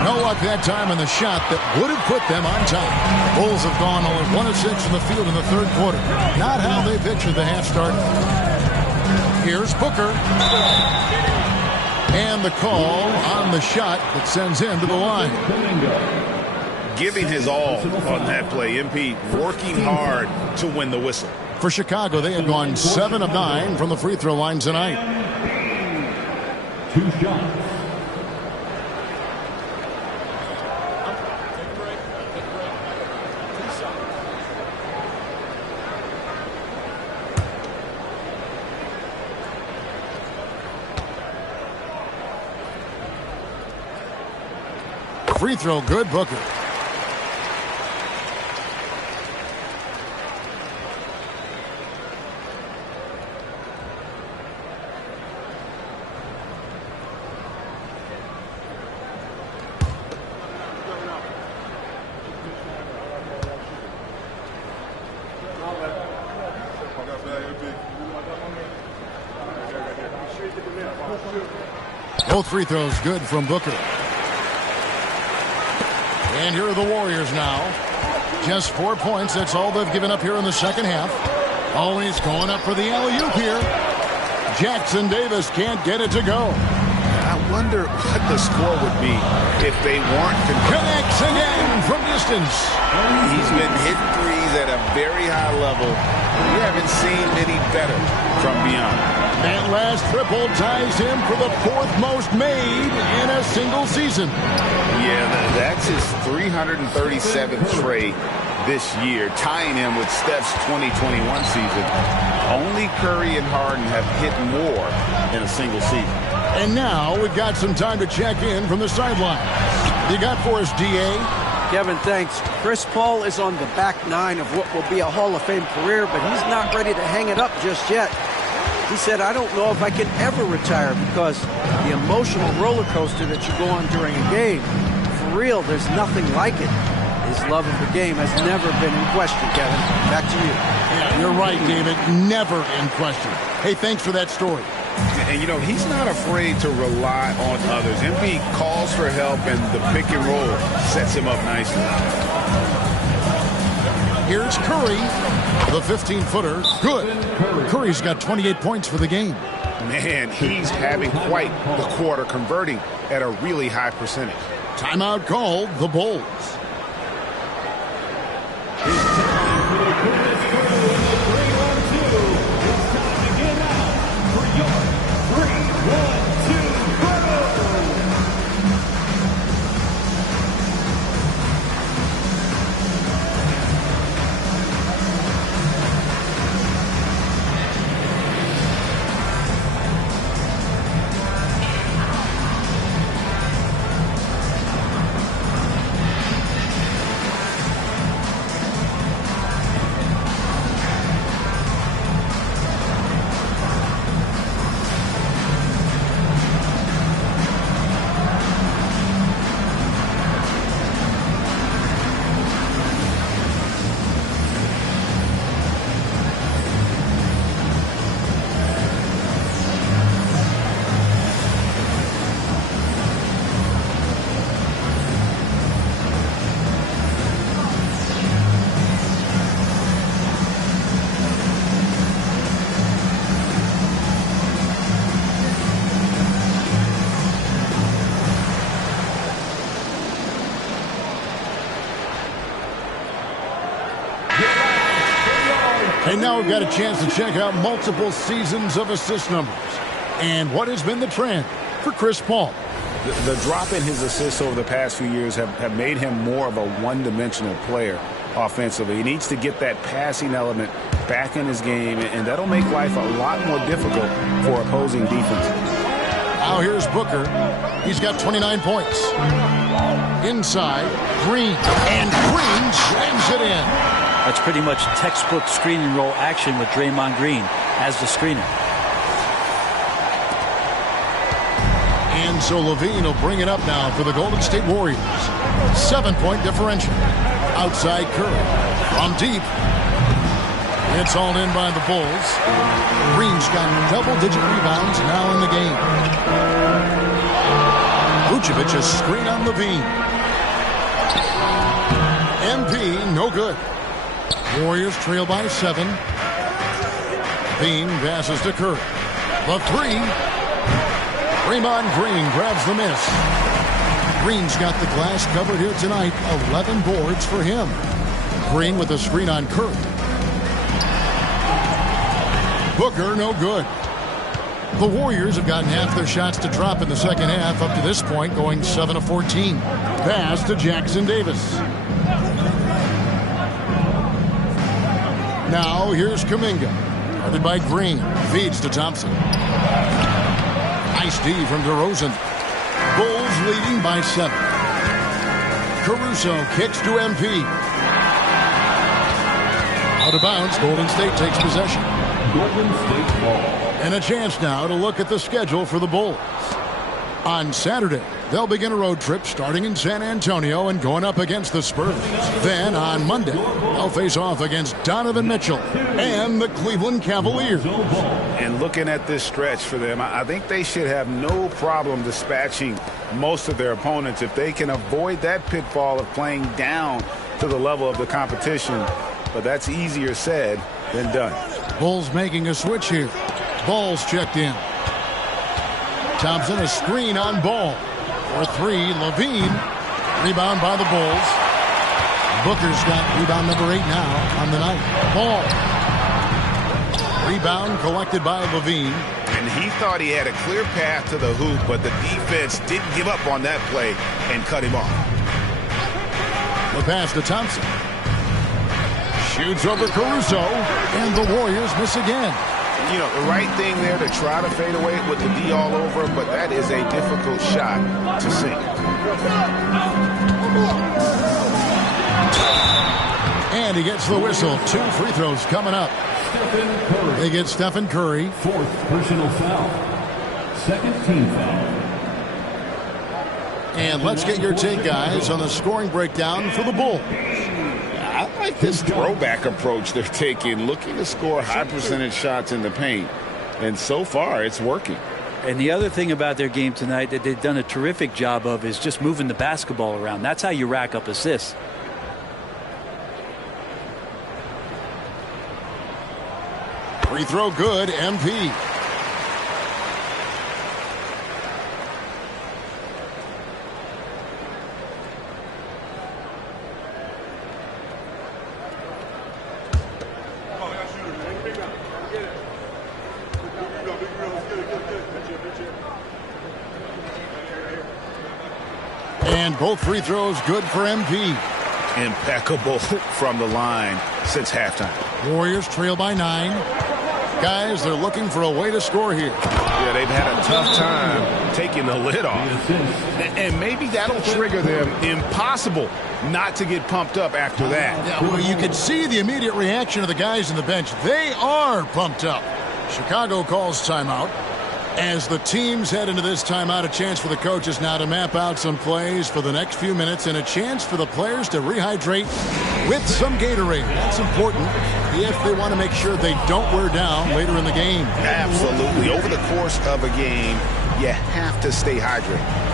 No luck that time on the shot that would have put them on top. Bulls have gone only 1 of 6 from the field in the third quarter. Not how they pictured the half start. Here's Booker. And the call on the shot that sends him to the line. Giving his all on that play. MP working hard to win the whistle. For Chicago, they have gone 7 of 9 from the free throw line tonight. 2 shots. Free throw good, Booker. Both free throws good from Booker. And here are the Warriors now. Just 4 points. That's all they've given up here in the second half. Always going up for the alley-oop here. Jackson Davis can't get it to go. I wonder what the score would be if they weren't. Connects again from distance. He's been hitting threes at a very high level. We haven't seen any better from beyond. That last triple ties him for the 4th most made in a single season. Yeah, that's his 337th trade this year, tying him with Steph's 2021 season. Only Curry and Harden have hit more in a single season. And now we've got some time to check in from the sideline. You got for us, D.A.? Kevin, thanks. Chris Paul is on the back nine of what will be a Hall of Fame career, but he's not ready to hang it up just yet. He said, I don't know if I can ever retire because the emotional roller coaster that you go on during a game, for real, there's nothing like it. His love of the game has never been in question, Kevin. Back to you. Yeah, you're right, David. Never in question. Hey, thanks for that story. And, you know, he's not afraid to rely on others. Embiid calls for help, and the pick and roll sets him up nicely. Here's Curry, the 15-footer. Good. Curry's got 28 points for the game. Man, he's having quite the quarter, converting at a really high percentage. Timeout called, the Bulls. And now we've got a chance to check out multiple seasons of assist numbers and what has been the trend for Chris Paul. The drop in his assists over the past few years have made him more of a one-dimensional player offensively. He needs to get that passing element back in his game, and that'll make life a lot more difficult for opposing defenses. Now here's Booker. He's got 29 points. Inside, Green. And Green slams it in. That's pretty much textbook screen and roll action with Draymond Green as the screener. And so Levine will bring it up now for the Golden State Warriors. 7-point differential. Outside Curry. From deep. It's all in by the Bulls. Green's got double-digit rebounds now in the game. Vucevic a screen on Levine. MP no good. Warriors trail by 7. Bean passes to Curry. The 3. Draymond Green grabs the miss. Green's got the glass covered here tonight. 11 boards for him. Green with a screen on Curry. Booker no good. The Warriors have gotten half their shots to drop in the second half up to this point, going 7 of 14. Pass to Jackson Davis. Now here's Kuminga. Guarded by Green. Feeds to Thompson. Nice D from DeRozan. Bulls leading by 7. Caruso kicks to MP. Out of bounds, Golden State takes possession. Golden State ball. And a chance now to look at the schedule for the Bulls. On Saturday, they'll begin a road trip starting in San Antonio and going up against the Spurs. Then on Monday, they'll face off against Donovan Mitchell and the Cleveland Cavaliers. And looking at this stretch for them, I think they should have no problem dispatching most of their opponents if they can avoid that pitfall of playing down to the level of the competition. But that's easier said than done. Bulls making a switch here. Ball's checked in. Thompson, a screen on Ball. For three, Levine. Rebound by the Bulls. Booker's got rebound number 8 now on the night. Ball. Rebound collected by Levine. And he thought he had a clear path to the hoop, but the defense didn't give up on that play and cut him off. The pass to Thompson. Shoots over Caruso. And the Warriors miss again. You know, the right thing there to try to fade away with the D all over, but that is a difficult shot to sink. And he gets the whistle. 2 free throws coming up. They get Stephen Curry. 4th personal foul. 2nd team foul. And let's get your take, guys, on the scoring breakdown for the Bulls. I like this throwback approach they're taking, looking to score high percentage shots in the paint. And so far, it's working. And the other thing about their game tonight that they've done a terrific job of is just moving the basketball around. That's how you rack up assists. Free throw good, MP. And both free throws good for MP. Impeccable from the line since halftime. Warriors trail by 9. Guys, they're looking for a way to score here. Yeah, they've had a tough time taking the lid off. And maybe that'll trigger them. Impossible not to get pumped up after that. Yeah, well, you can see the immediate reaction of the guys on the bench. They are pumped up. Chicago calls timeout. As the teams head into this timeout, a chance for the coaches now to map out some plays for the next few minutes and a chance for the players to rehydrate with some Gatorade. That's important if they want to make sure they don't wear down later in the game. Absolutely. Over the course of a game, you have to stay hydrated.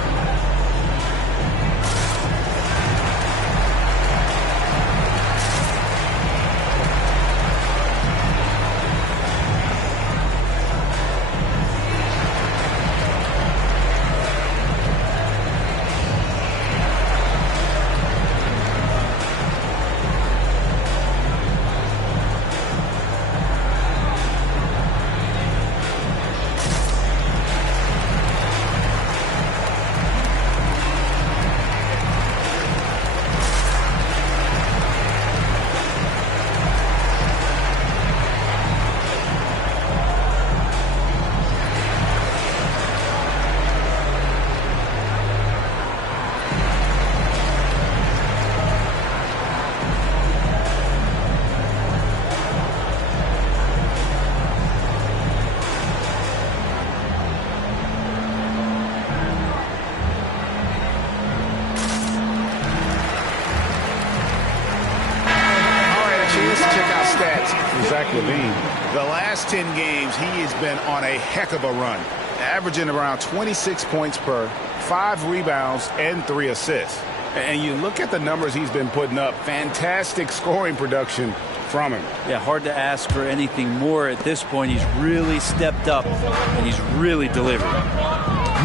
Zach LaVine. The last 10 games, he has been on a heck of a run, averaging around 26 points per, 5 rebounds, and 3 assists. And you look at the numbers he's been putting up, fantastic scoring production from him. Yeah, hard to ask for anything more at this point. He's really stepped up, and he's really delivered.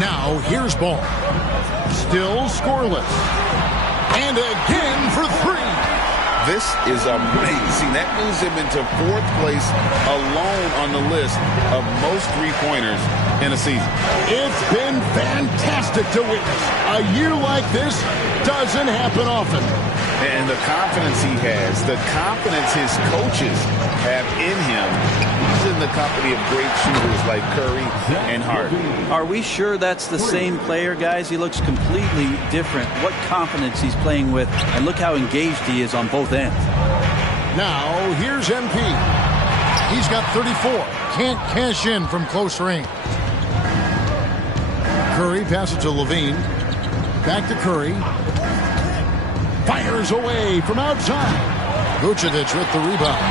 Now, here's Ball. Still scoreless. And again for 3. This is amazing. That moves him into 4th place alone on the list of most three-pointers in a season. It's been fantastic to witness. A year like this doesn't happen often. And the confidence he has, the confidence his coaches have in him. He's in the company of great shooters like Curry and Harden. Are we sure that's the same player, guys? He looks completely different. What confidence he's playing with, and look how engaged he is on both ends. Now, here's MP. He's got 34. Can't cash in from close range. Curry passes to Levine. Back to Curry. Fires away from outside. Vucevic with the rebound.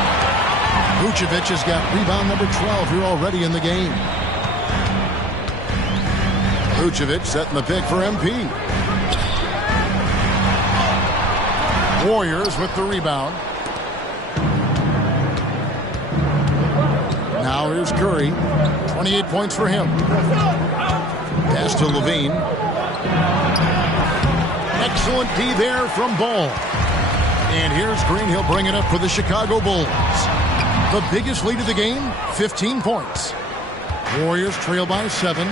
Vucevic has got rebound number 12 here already in the game. Vucevic setting the pick for MP. Warriors with the rebound. Now here's Curry. 28 points for him. Pass to Levine. Excellent D there from Ball. And here's Green. He'll bring it up for the Chicago Bulls. The biggest lead of the game, 15 points. Warriors trail by 7.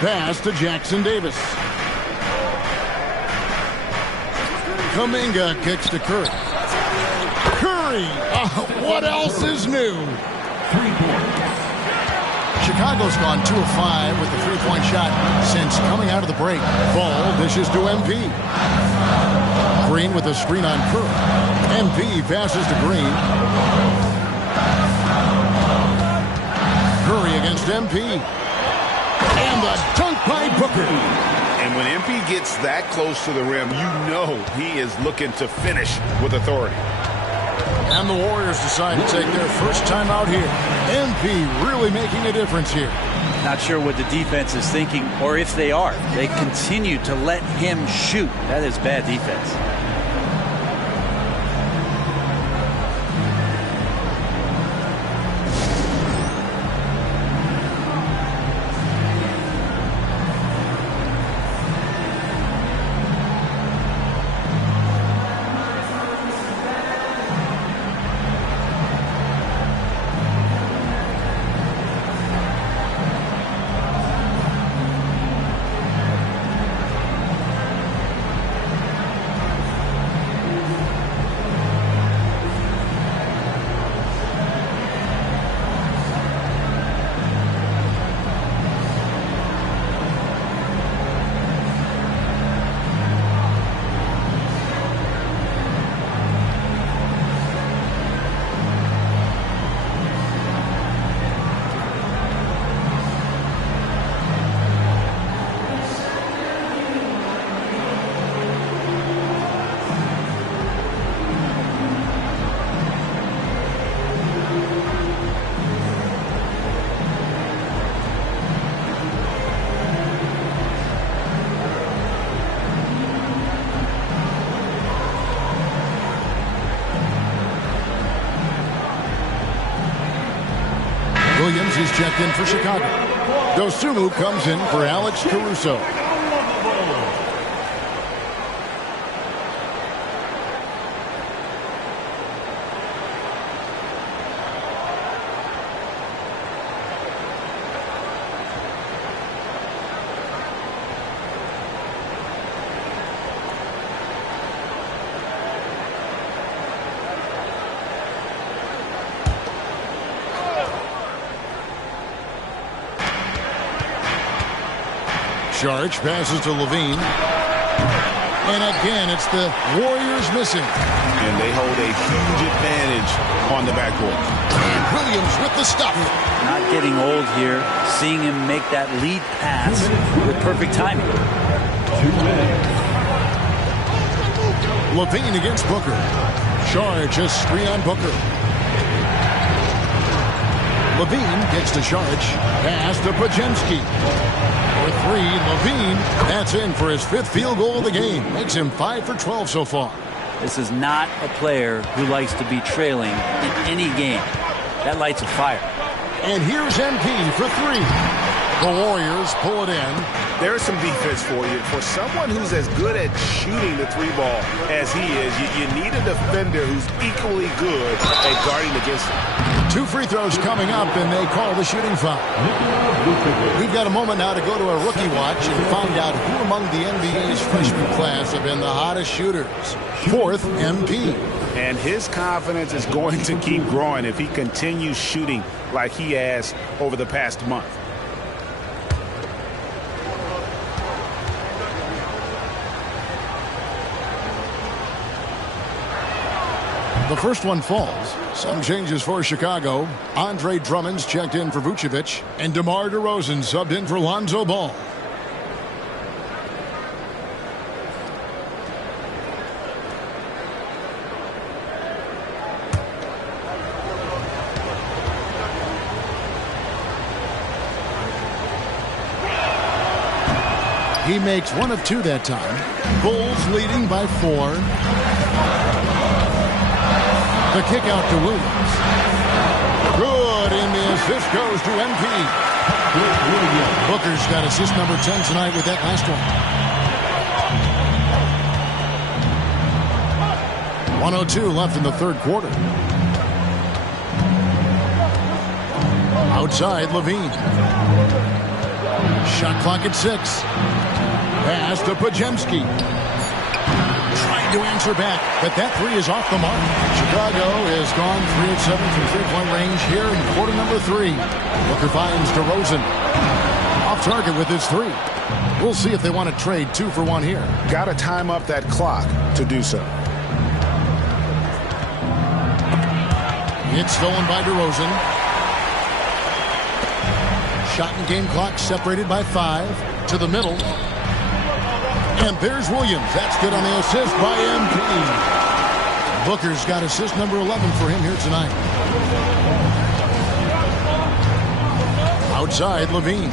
Pass to Jackson Davis. Kuminga kicks to Curry. Curry! What else is new? 3 points. Chicago's gone 2 of 5 with the 3-point shot since coming out of the break. Ball dishes to MP. Green with a screen on Curry. MP passes to Green. Curry against MP. And the dunk by Booker. And when MP gets that close to the rim, you know he is looking to finish with authority. And the Warriors decide to take their first time out here. MP really making a difference here. Not sure what the defense is thinking, or if they are. They continue to let him shoot. That is bad defense. Williams is checked in for Chicago. Dosunmu comes in for Alex Caruso. Saric passes to Levine. And again, it's the Warriors missing. And they hold a huge advantage on the backcourt. And Williams with the stuff. Not getting old here. Seeing him make that lead pass with perfect timing. 2 minutes. Levine against Booker. Saric just screen on Booker. Levine gets to Saric. Pass to Podziemski. For 3, Levine. That's in for his 5th field goal of the game. Makes him 5 for 12 so far. This is not a player who likes to be trailing in any game. That lights a fire. And here's MP for 3. The Warriors pull it in. There's some defense for you. For someone who's as good at shooting the 3-ball as he is, you need a defender who's equally good at guarding against him. 2 free throws coming up, and they call the shooting foul. We've got a moment now to go to a rookie watch and find out who among the NBA's freshman class have been the hottest shooters. 4th, MP. And his confidence is going to keep growing if he continues shooting like he has over the past month. The first one falls. Some changes for Chicago. Andre Drummond's checked in for Vucevic, and DeMar DeRozan subbed in for Lonzo Ball. He makes one of two that time. Bulls leading by 4. The kick out to Williams. Good, and the assist goes to MP. Booker's got assist number 10 tonight with that last one. 1:02 left in the third quarter. Outside, Levine. Shot clock at 6. Pass to Podziemski. Trying to answer back, but that three is off the mark. Chicago has gone 3 of 7 from three-point range here in quarter number 3. Booker finds DeRozan. Off target with his 3. We'll see if they want to trade 2 for 1 here. Got to time up that clock to do so. It's stolen by DeRozan. Shot and game clock separated by 5. To the middle. And there's Williams. That's good on the assist by MP. Booker's got assist number 11 for him here tonight. Outside, Levine.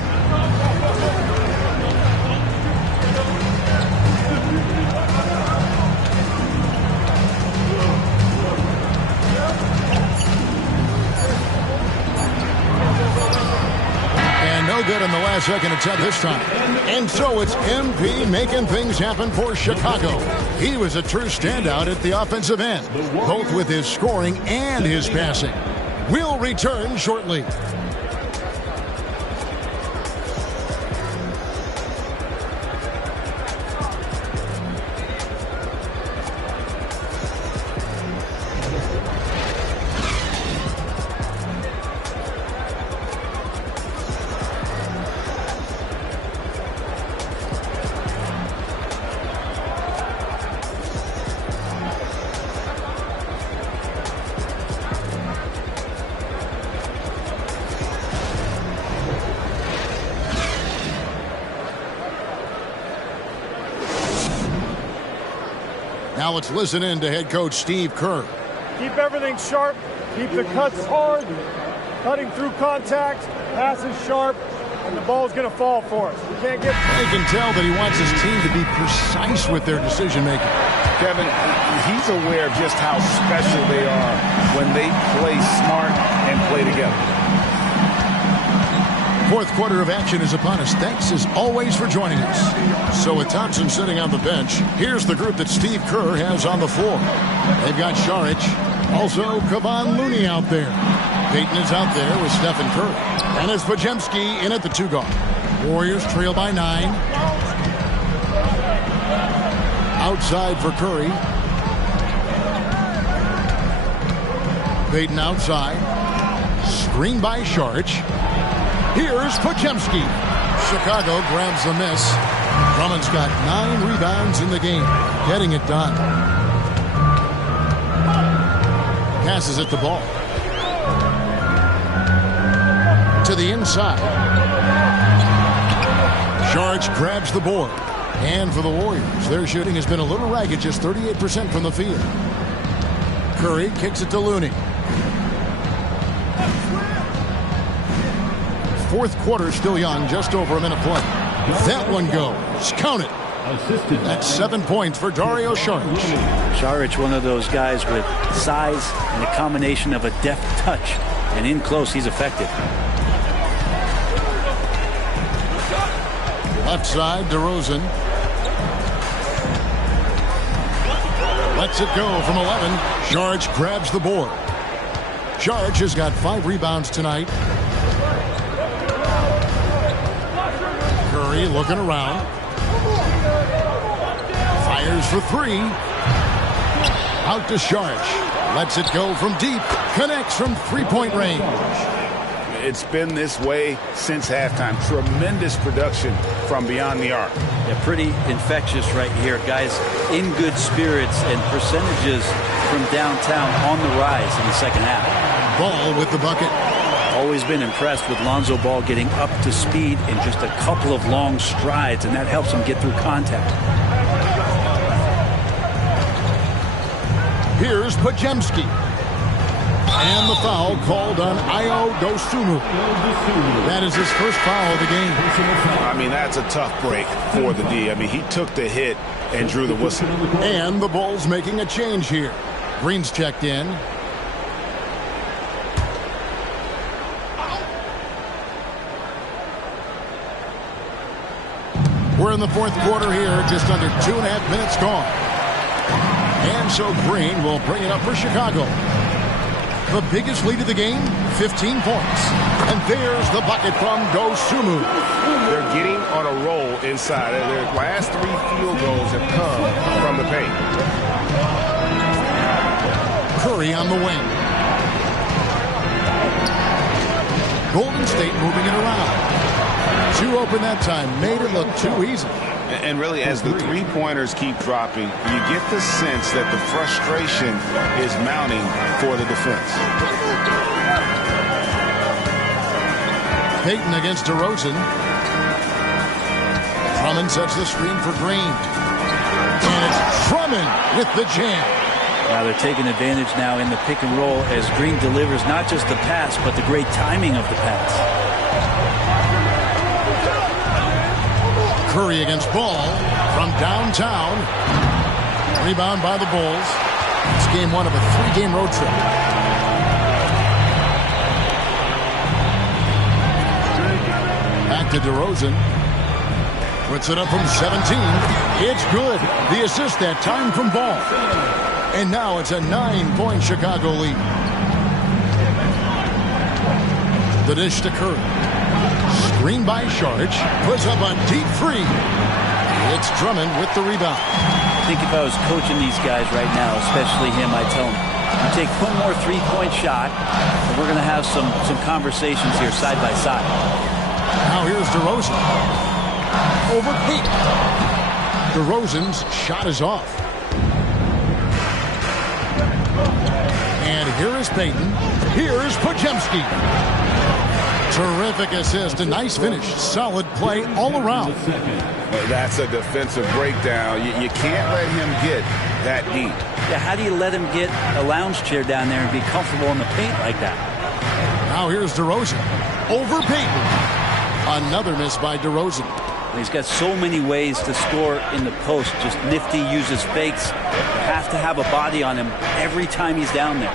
No good in the last second attempt this time. And so it's MP making things happen for Chicago. He was a true standout at the offensive end, both with his scoring and his passing. We'll return shortly. Now let's listen in to head coach Steve Kerr. Keep everything sharp. Keep the cuts hard. Cutting through contact. Passes sharp. And the ball's going to fall for us. We can't get... You can tell that he wants his team to be precise with their decision-making. Kevin, he's aware of just how special they are when they play smart and play together. Fourth quarter of action is upon us. Thanks as always for joining us. So with Thompson sitting on the bench, here's the group that Steve Kerr has on the floor. They've got Šarić, also Kevon Looney out there. Payton is out there with Stephen Curry. And it's Podziemski in at the 2 guard. Warriors trail by 9. Outside for Curry. Payton outside. Screen by Šarić. Here's Podziemski. Chicago grabs the miss. Drummond's got 9 rebounds in the game. Getting it done. Passes at the ball. To the inside. Šarić grabs the board. And for the Warriors, their shooting has been a little ragged, just 38% from the field. Curry kicks it to Looney. Fourth quarter still young, just over a minute play. That one goes. Count it. That's 7 points for Dario Šarić. Šarić, one of those guys with size and a combination of a deft touch. And in close, he's effective. Left side, DeRozan. Lets it go from 11. Šarić grabs the board. Šarić has got 5 rebounds tonight. Curry looking around. Fires for 3. Out to Šarić. Lets it go from deep. Connects from 3-point range. It's been this way since halftime. Tremendous production from beyond the arc. Yeah, pretty infectious right here. Guys in good spirits and percentages from downtown on the rise in the second half. Ball with the bucket. Always been impressed with Lonzo Ball getting up to speed in just a couple of long strides, and that helps him get through contact. Here's Podziemski. And the foul called on Ayo Dosunmu. That is his first foul of the game. I mean, that's a tough break for the D. I mean, he took the hit and drew the whistle. And the Bulls making a change here. Green's checked in. We're in the fourth quarter here, just under 2.5 minutes gone. And so Green will bring it up for Chicago. The biggest lead of the game, 15 points. And there's the bucket from Dosunmu. They're getting on a roll inside. Their last 3 field goals have come from the paint. Curry on the wing. Golden State moving it around. 2 open that time, made it look too easy. And really, as the three-pointers keep dropping, you get the sense that the frustration is mounting for the defense. Payton against DeRozan. Drummond sets the screen for Green. And it's Drummond with the jam. Now they're taking advantage now in the pick and roll as Green delivers not just the pass, but the great timing of the pass. Curry against Ball from downtown. Rebound by the Bulls. It's game 1 of a 3-game road trip. Back to DeRozan. Puts it up from 17. It's good. The assist that time from Ball. And now it's a 9-point Chicago lead. The dish to Curry. Screen by Saric, puts up a deep 3. It's Drummond with the rebound. I think if I was coaching these guys right now, especially him, I'd tell him, you take one more 3-point shot, and we're going to have some conversations here side by side. Now here's DeRozan. Over Payton. DeRozan's shot is off. And here is Payton. Here is Podziemski. Terrific assist, a nice finish, solid play all around. That's a defensive breakdown. You can't let him get that deep. Yeah, how do you let him get a lounge chair down there and be comfortable in the paint like that? Now here's DeRozan. Over Payton. Another miss by DeRozan. He's got so many ways to score in the post. Just nifty, uses fakes. You have to have a body on him every time he's down there.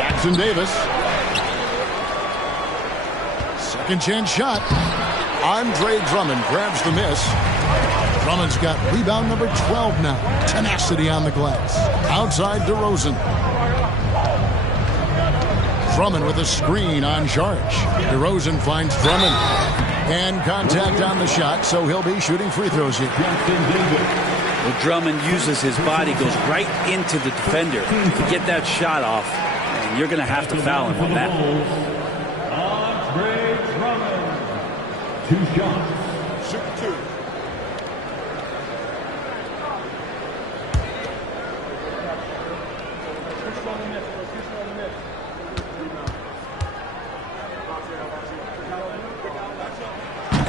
Jackson Davis. Second chance shot. Andre Drummond grabs the miss. Drummond's got rebound number 12 now. Tenacity on the glass. Outside DeRozan. Drummond with a screen on Saric. DeRozan finds Drummond. And contact on the shot, so he'll be shooting free throws here. Well, Drummond uses his body, goes right into the defender to get that shot off. And you're going to have to foul him on that. Andre Drummond. 2 shots. Shoot 2.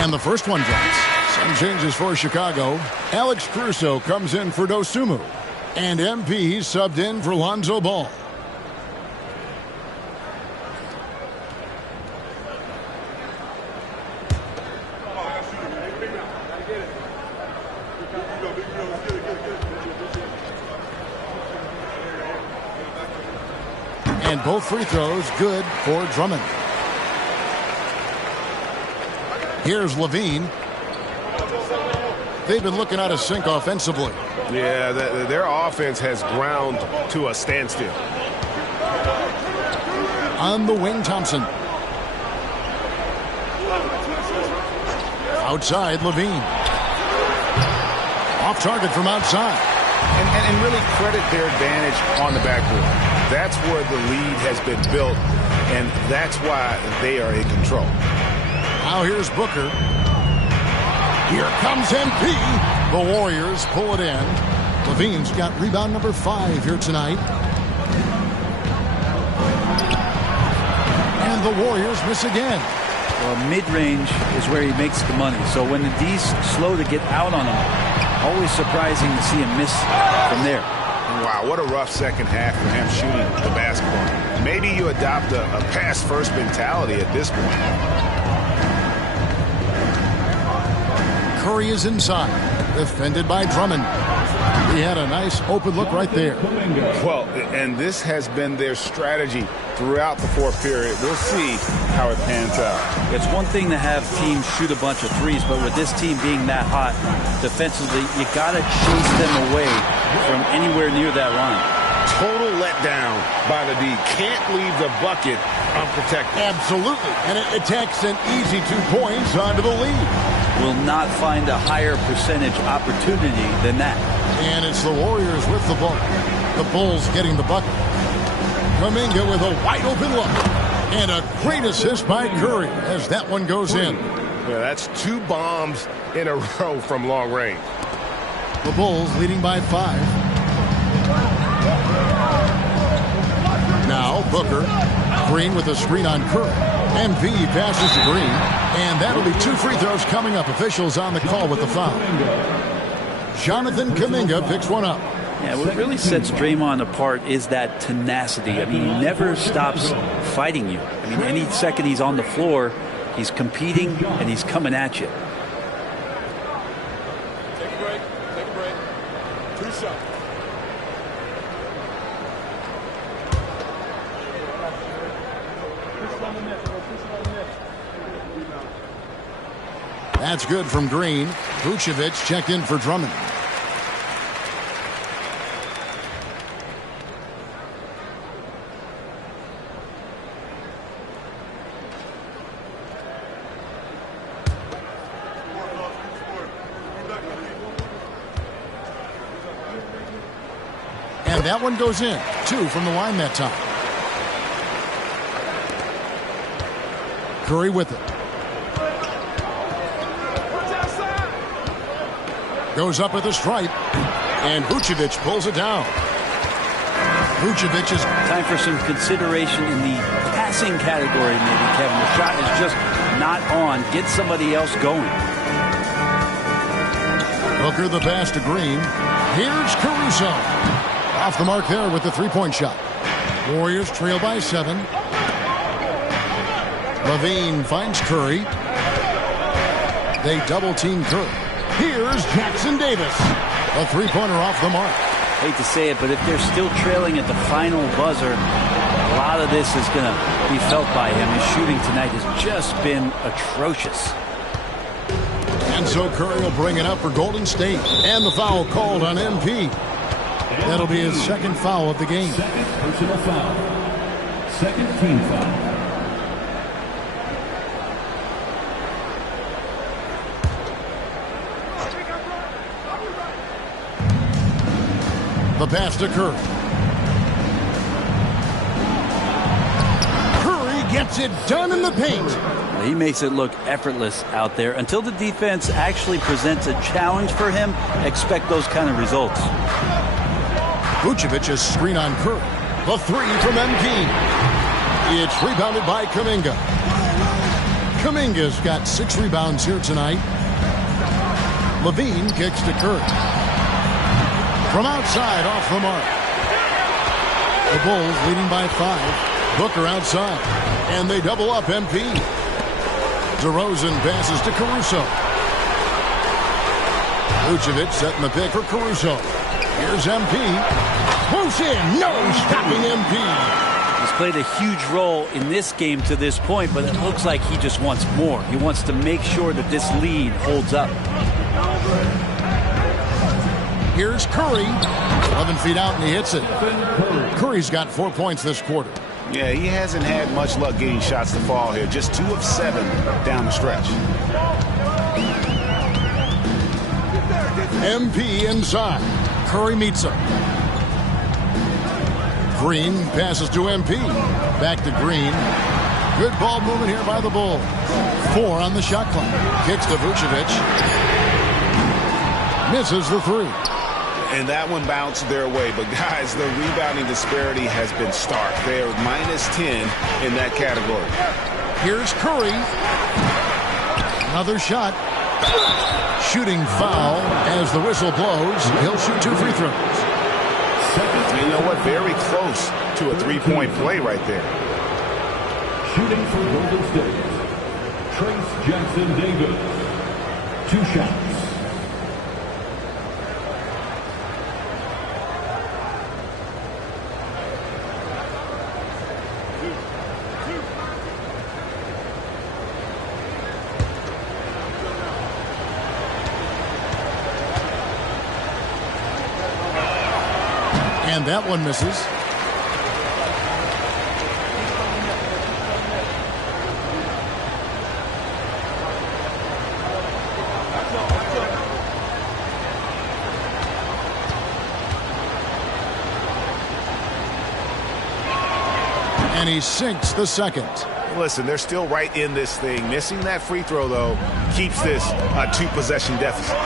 And the first one drops. Some changes for Chicago. Alex Caruso comes in for Dosunmu. And MP subbed in for Lonzo Ball. And both free throws good for Drummond. Here's Levine. They've been looking out of sync offensively. Yeah, their offense has ground to a standstill. On the wing, Thompson. Outside, Levine. Off target from outside. And really credit their advantage on the backboard. That's where the lead has been built. and that's why they are in control. Now here's Booker. Here comes MP. The Warriors pull it in. Levine's got rebound number 5 here tonight. And the Warriors miss again. Well, mid-range is where he makes the money. So when the D's slow to get out on him, always surprising to see him miss from there. Wow, what a rough second half for him shooting the basketball. Maybe you adopt a pass-first mentality at this point. Curry is inside, defended by Drummond. He had a nice open look right there. Well, and this has been their strategy throughout the fourth period. We'll see how it pans out. It's one thing to have teams shoot a bunch of threes, but with this team being that hot defensively, you got to chase them away from anywhere near that line. Total letdown by the D. Can't leave the bucket unprotected. Absolutely. And it takes an easy 2 points onto the lead. Will not find a higher percentage opportunity than that. And it's the Warriors with the ball. The Bulls getting the bucket. Kuminga with a wide open look. And a great assist by Curry as that one goes in. Yeah, that's 2 bombs in a row from long range. The Bulls leading by 5. Now Booker. Green with a screen on Curry. MP passes to Green. And that'll be 2 free throws coming up. Officials on the call with the foul. Jonathan Kuminga picks one up. Yeah, what really sets Draymond apart is that tenacity. I mean, he never stops fighting you. I mean, any second he's on the floor, he's competing and he's coming at you. Take a break. Take a break. 2 shots. That's good from Green. Vucevic checked in for Drummond. And that one goes in. 2 from the line that time. Curry with it. Goes up with a stripe. And Vucevic pulls it down. Vucevic is... Time for some consideration in the passing category, maybe, Kevin. The shot is just not on. Get somebody else going. Booker the pass to Green. Here's Caruso. Off the mark there with the 3-point shot. Warriors trail by 7. Levine finds Curry. They double team Curry. Here's Jackson Davis. A 3-pointer off the mark. Hate to say it, but if they're still trailing at the final buzzer, a lot of this is going to be felt by him. His shooting tonight has just been atrocious. And so Curry will bring it up for Golden State. And the foul called on MP. That'll be his 2nd foul of the game. Second personal foul. 2nd team foul. The pass to Curry. Curry gets it done in the paint. Well, he makes it look effortless out there. Until the defense actually presents a challenge for him, expect those kind of results. Vucevic's screen on Curry. The 3 from MP. It's rebounded by Kuminga. Kuminga's got 6 rebounds here tonight. Levine kicks to Curry. From outside, off the mark. The Bulls leading by 5. Booker outside. And they double up MP. DeRozan passes to Caruso. Vucevic setting the pick for Caruso. Here's MP. Who's in? No stopping MP. He's played a huge role in this game to this point, but it looks like he just wants more. He wants to make sure that this lead holds up. Here's Curry. 11 feet out and he hits it. Curry's got 4 points this quarter. Yeah, he hasn't had much luck getting shots to fall here. Just 2 of 7 down the stretch. MP inside. Curry meets him. Green passes to MP. Back to Green. Good ball movement here by the Bulls. 4 on the shot clock. Kicks to Vucevic. Misses the 3. And that one bounced their way. But, guys, the rebounding disparity has been stark. They are -10 in that category. Here's Curry. Another shot. Shooting foul as the whistle blows. He'll shoot 2 free throws. You know what? Very close to a three-point play right there. Shooting for Golden State, Trace Jackson Davis. 2 shots. And that one misses. And he sinks the second. Listen, they're still right in this thing. Missing that free throw, though, keeps this a 2-possession deficit.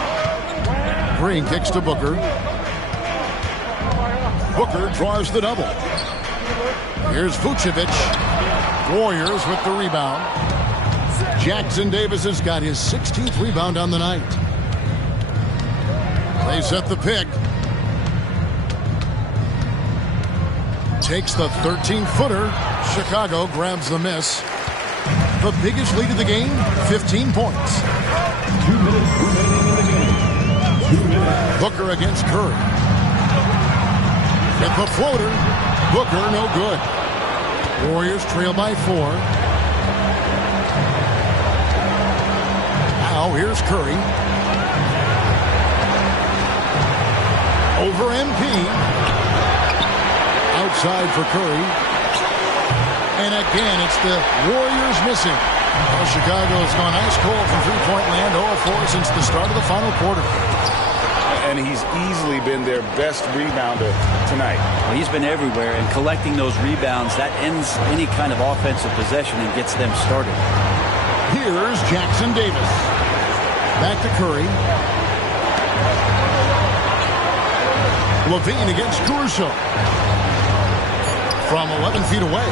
Green kicks to Booker. Booker draws the double. Here's Vucevic. Warriors with the rebound. Jackson Davis has got his 16th rebound on the night. They set the pick. Takes the 13-footer. Chicago grabs the miss. The biggest lead of the game, 15 points. 2 minutes remaining in the game. 2 minutes. Booker against Curry. With the floater. Booker, no good. Warriors trail by 4. Now here's Curry. Over MP. Outside for Curry. And again, it's the Warriors missing. Well, Chicago's gone ice cold from three-point land, 0-4 since the start of the final quarter. And he's easily been their best rebounder tonight. Well, he's been everywhere, and collecting those rebounds, that ends any kind of offensive possession and gets them started. Here's Jackson Davis. Back to Curry. Levine against Caruso. From 11 feet away,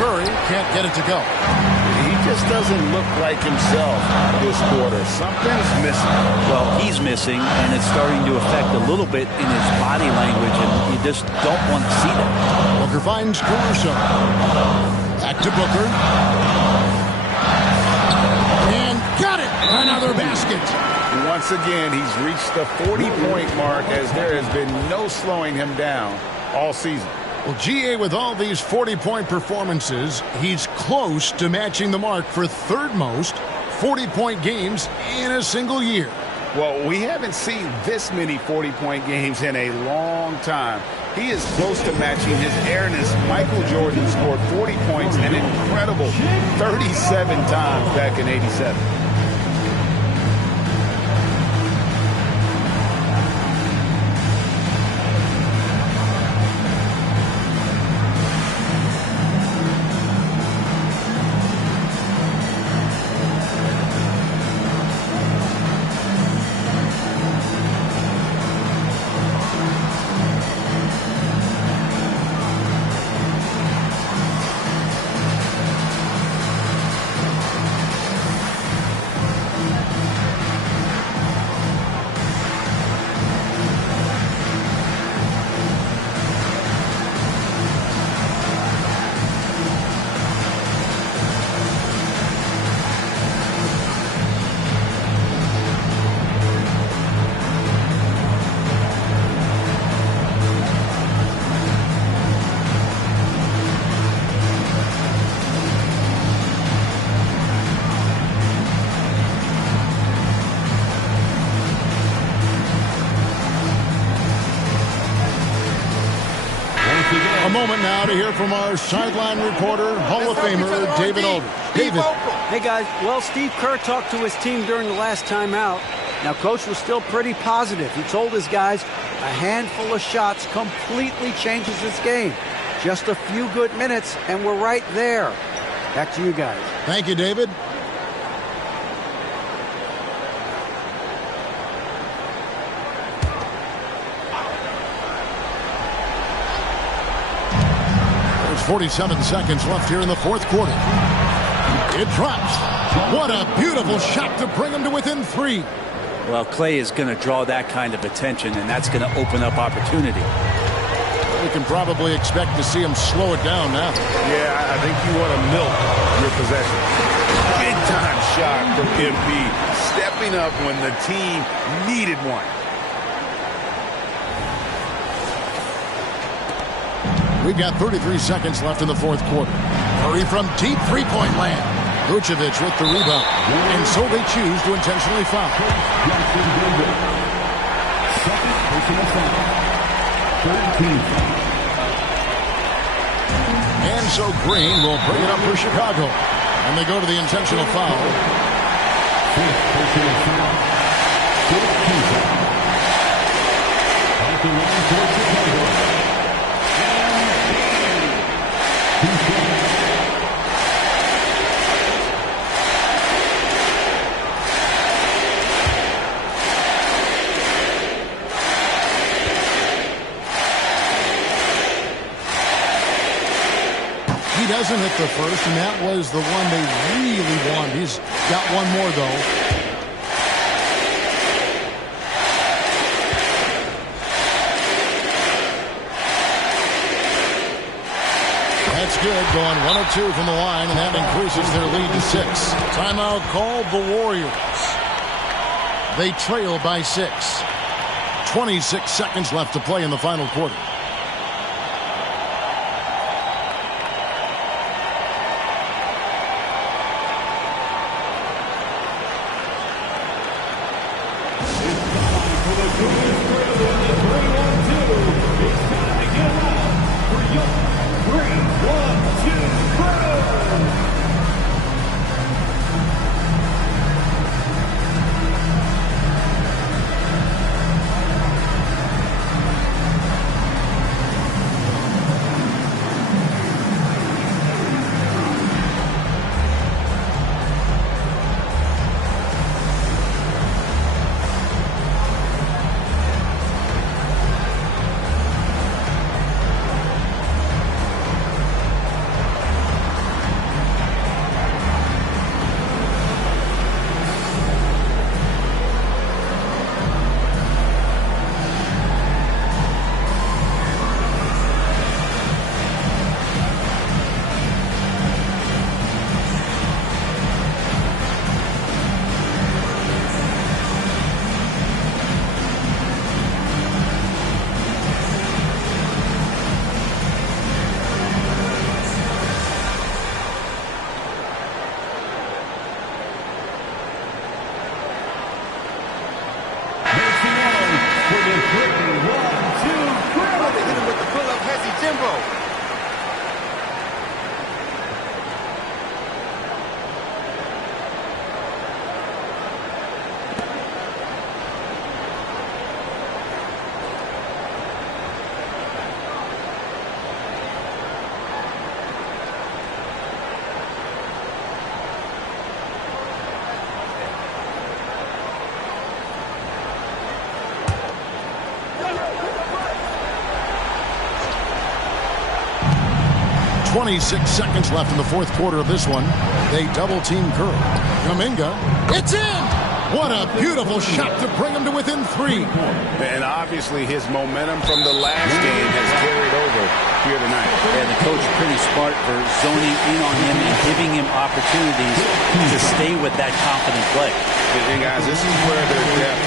Curry can't get it to go. He just doesn't look like himself this quarter. Something's missing. Well, he's missing, and it's starting to affect a little bit in his body language, and you just don't want to see that. Booker finds Caruso. Back to Booker. And got it! Another basket. Once again, he's reached the 40-point mark as there has been no slowing him down all season. Well, GA, with all these 40-point performances, he's close to matching the mark for third most 40-point games in a single year. Well, we haven't seen this many 40-point games in a long time. He is close to matching his airness. Michael Jordan scored 40 points an incredible 37 times back in '87. A moment now to hear from our sideline reporter, Hall of Famer David Aldridge. David. Hey, guys. Well, Steve Kerr talked to his team during the last timeout. Now, Coach was still pretty positive. He told his guys a handful of shots completely changes this game. Just a few good minutes, and we're right there. Back to you guys. Thank you, David. There's 47 seconds left here in the fourth quarter. It drops. What a beautiful shot to bring him to within 3. Well, Clay is going to draw that kind of attention, and that's going to open up opportunity. We can probably expect to see him slow it down now. Yeah, I think you want to milk your possession. Big time shot from MP, stepping up when the team needed one. We've got 33 seconds left in the fourth quarter. Curry from deep three-point land. Vucevic with the rebound. And so they choose to intentionally foul. Second personal foul. 13. And so Green will bring it up for Chicago. And they go to the intentional foul. Fifth personal foul. 15. At the line for Chicago. He doesn't hit the first, and that was the one they really wanted. He's got one more, though. That's good, going 1 of 2 from the line, and that increases their lead to 6. Timeout called the Warriors. They trail by 6. 26 seconds left to play in the final quarter. .26 seconds left in the fourth quarter of this one. They double-team Curry. Kuminga. It's in! What a beautiful shot to bring him to within 3. And obviously his momentum from the last game has carried over here tonight. And the coach pretty smart for zoning in on him and giving him opportunities to stay with that confident play. And guys, this is where their depth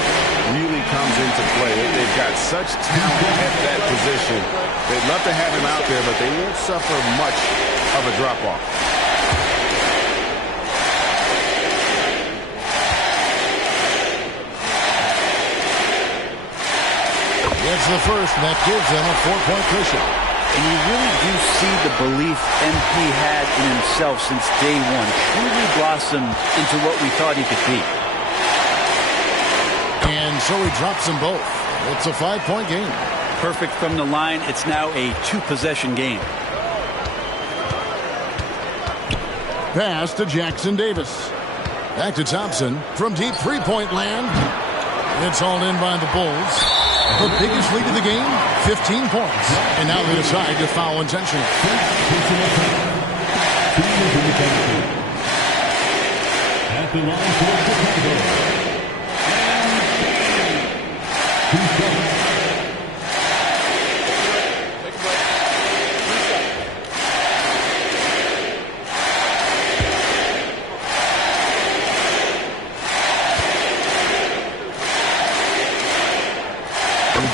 really comes into play. They've got such talent at that position. They'd love to have him out there, but they won't suffer much of a drop-off. It's the first, and that gives them a 4-point cushion. And you really do see the belief MP had in himself since day one. Truly blossomed into what we thought he could be. And so he drops them both. It's a 5-point game. Perfect from the line. It's now a 2-possession game. pass to Jackson Davis. Back to Thompson from deep three-point land. It's all in by the Bulls. The biggest lead of the game, 15 points. And now they decide to foul intentionally. At the line for Chicago.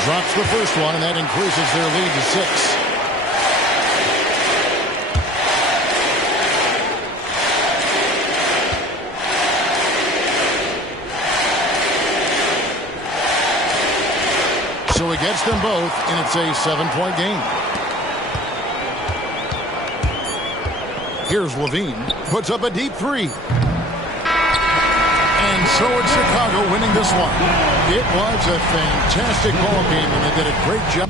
Drops the first one, and that increases their lead to 6. So he gets them both, and it's a 7-point game. Here's Levine. Puts up a deep three. And so it's Chicago winning this one. It was a fantastic ball game, and they did a great job.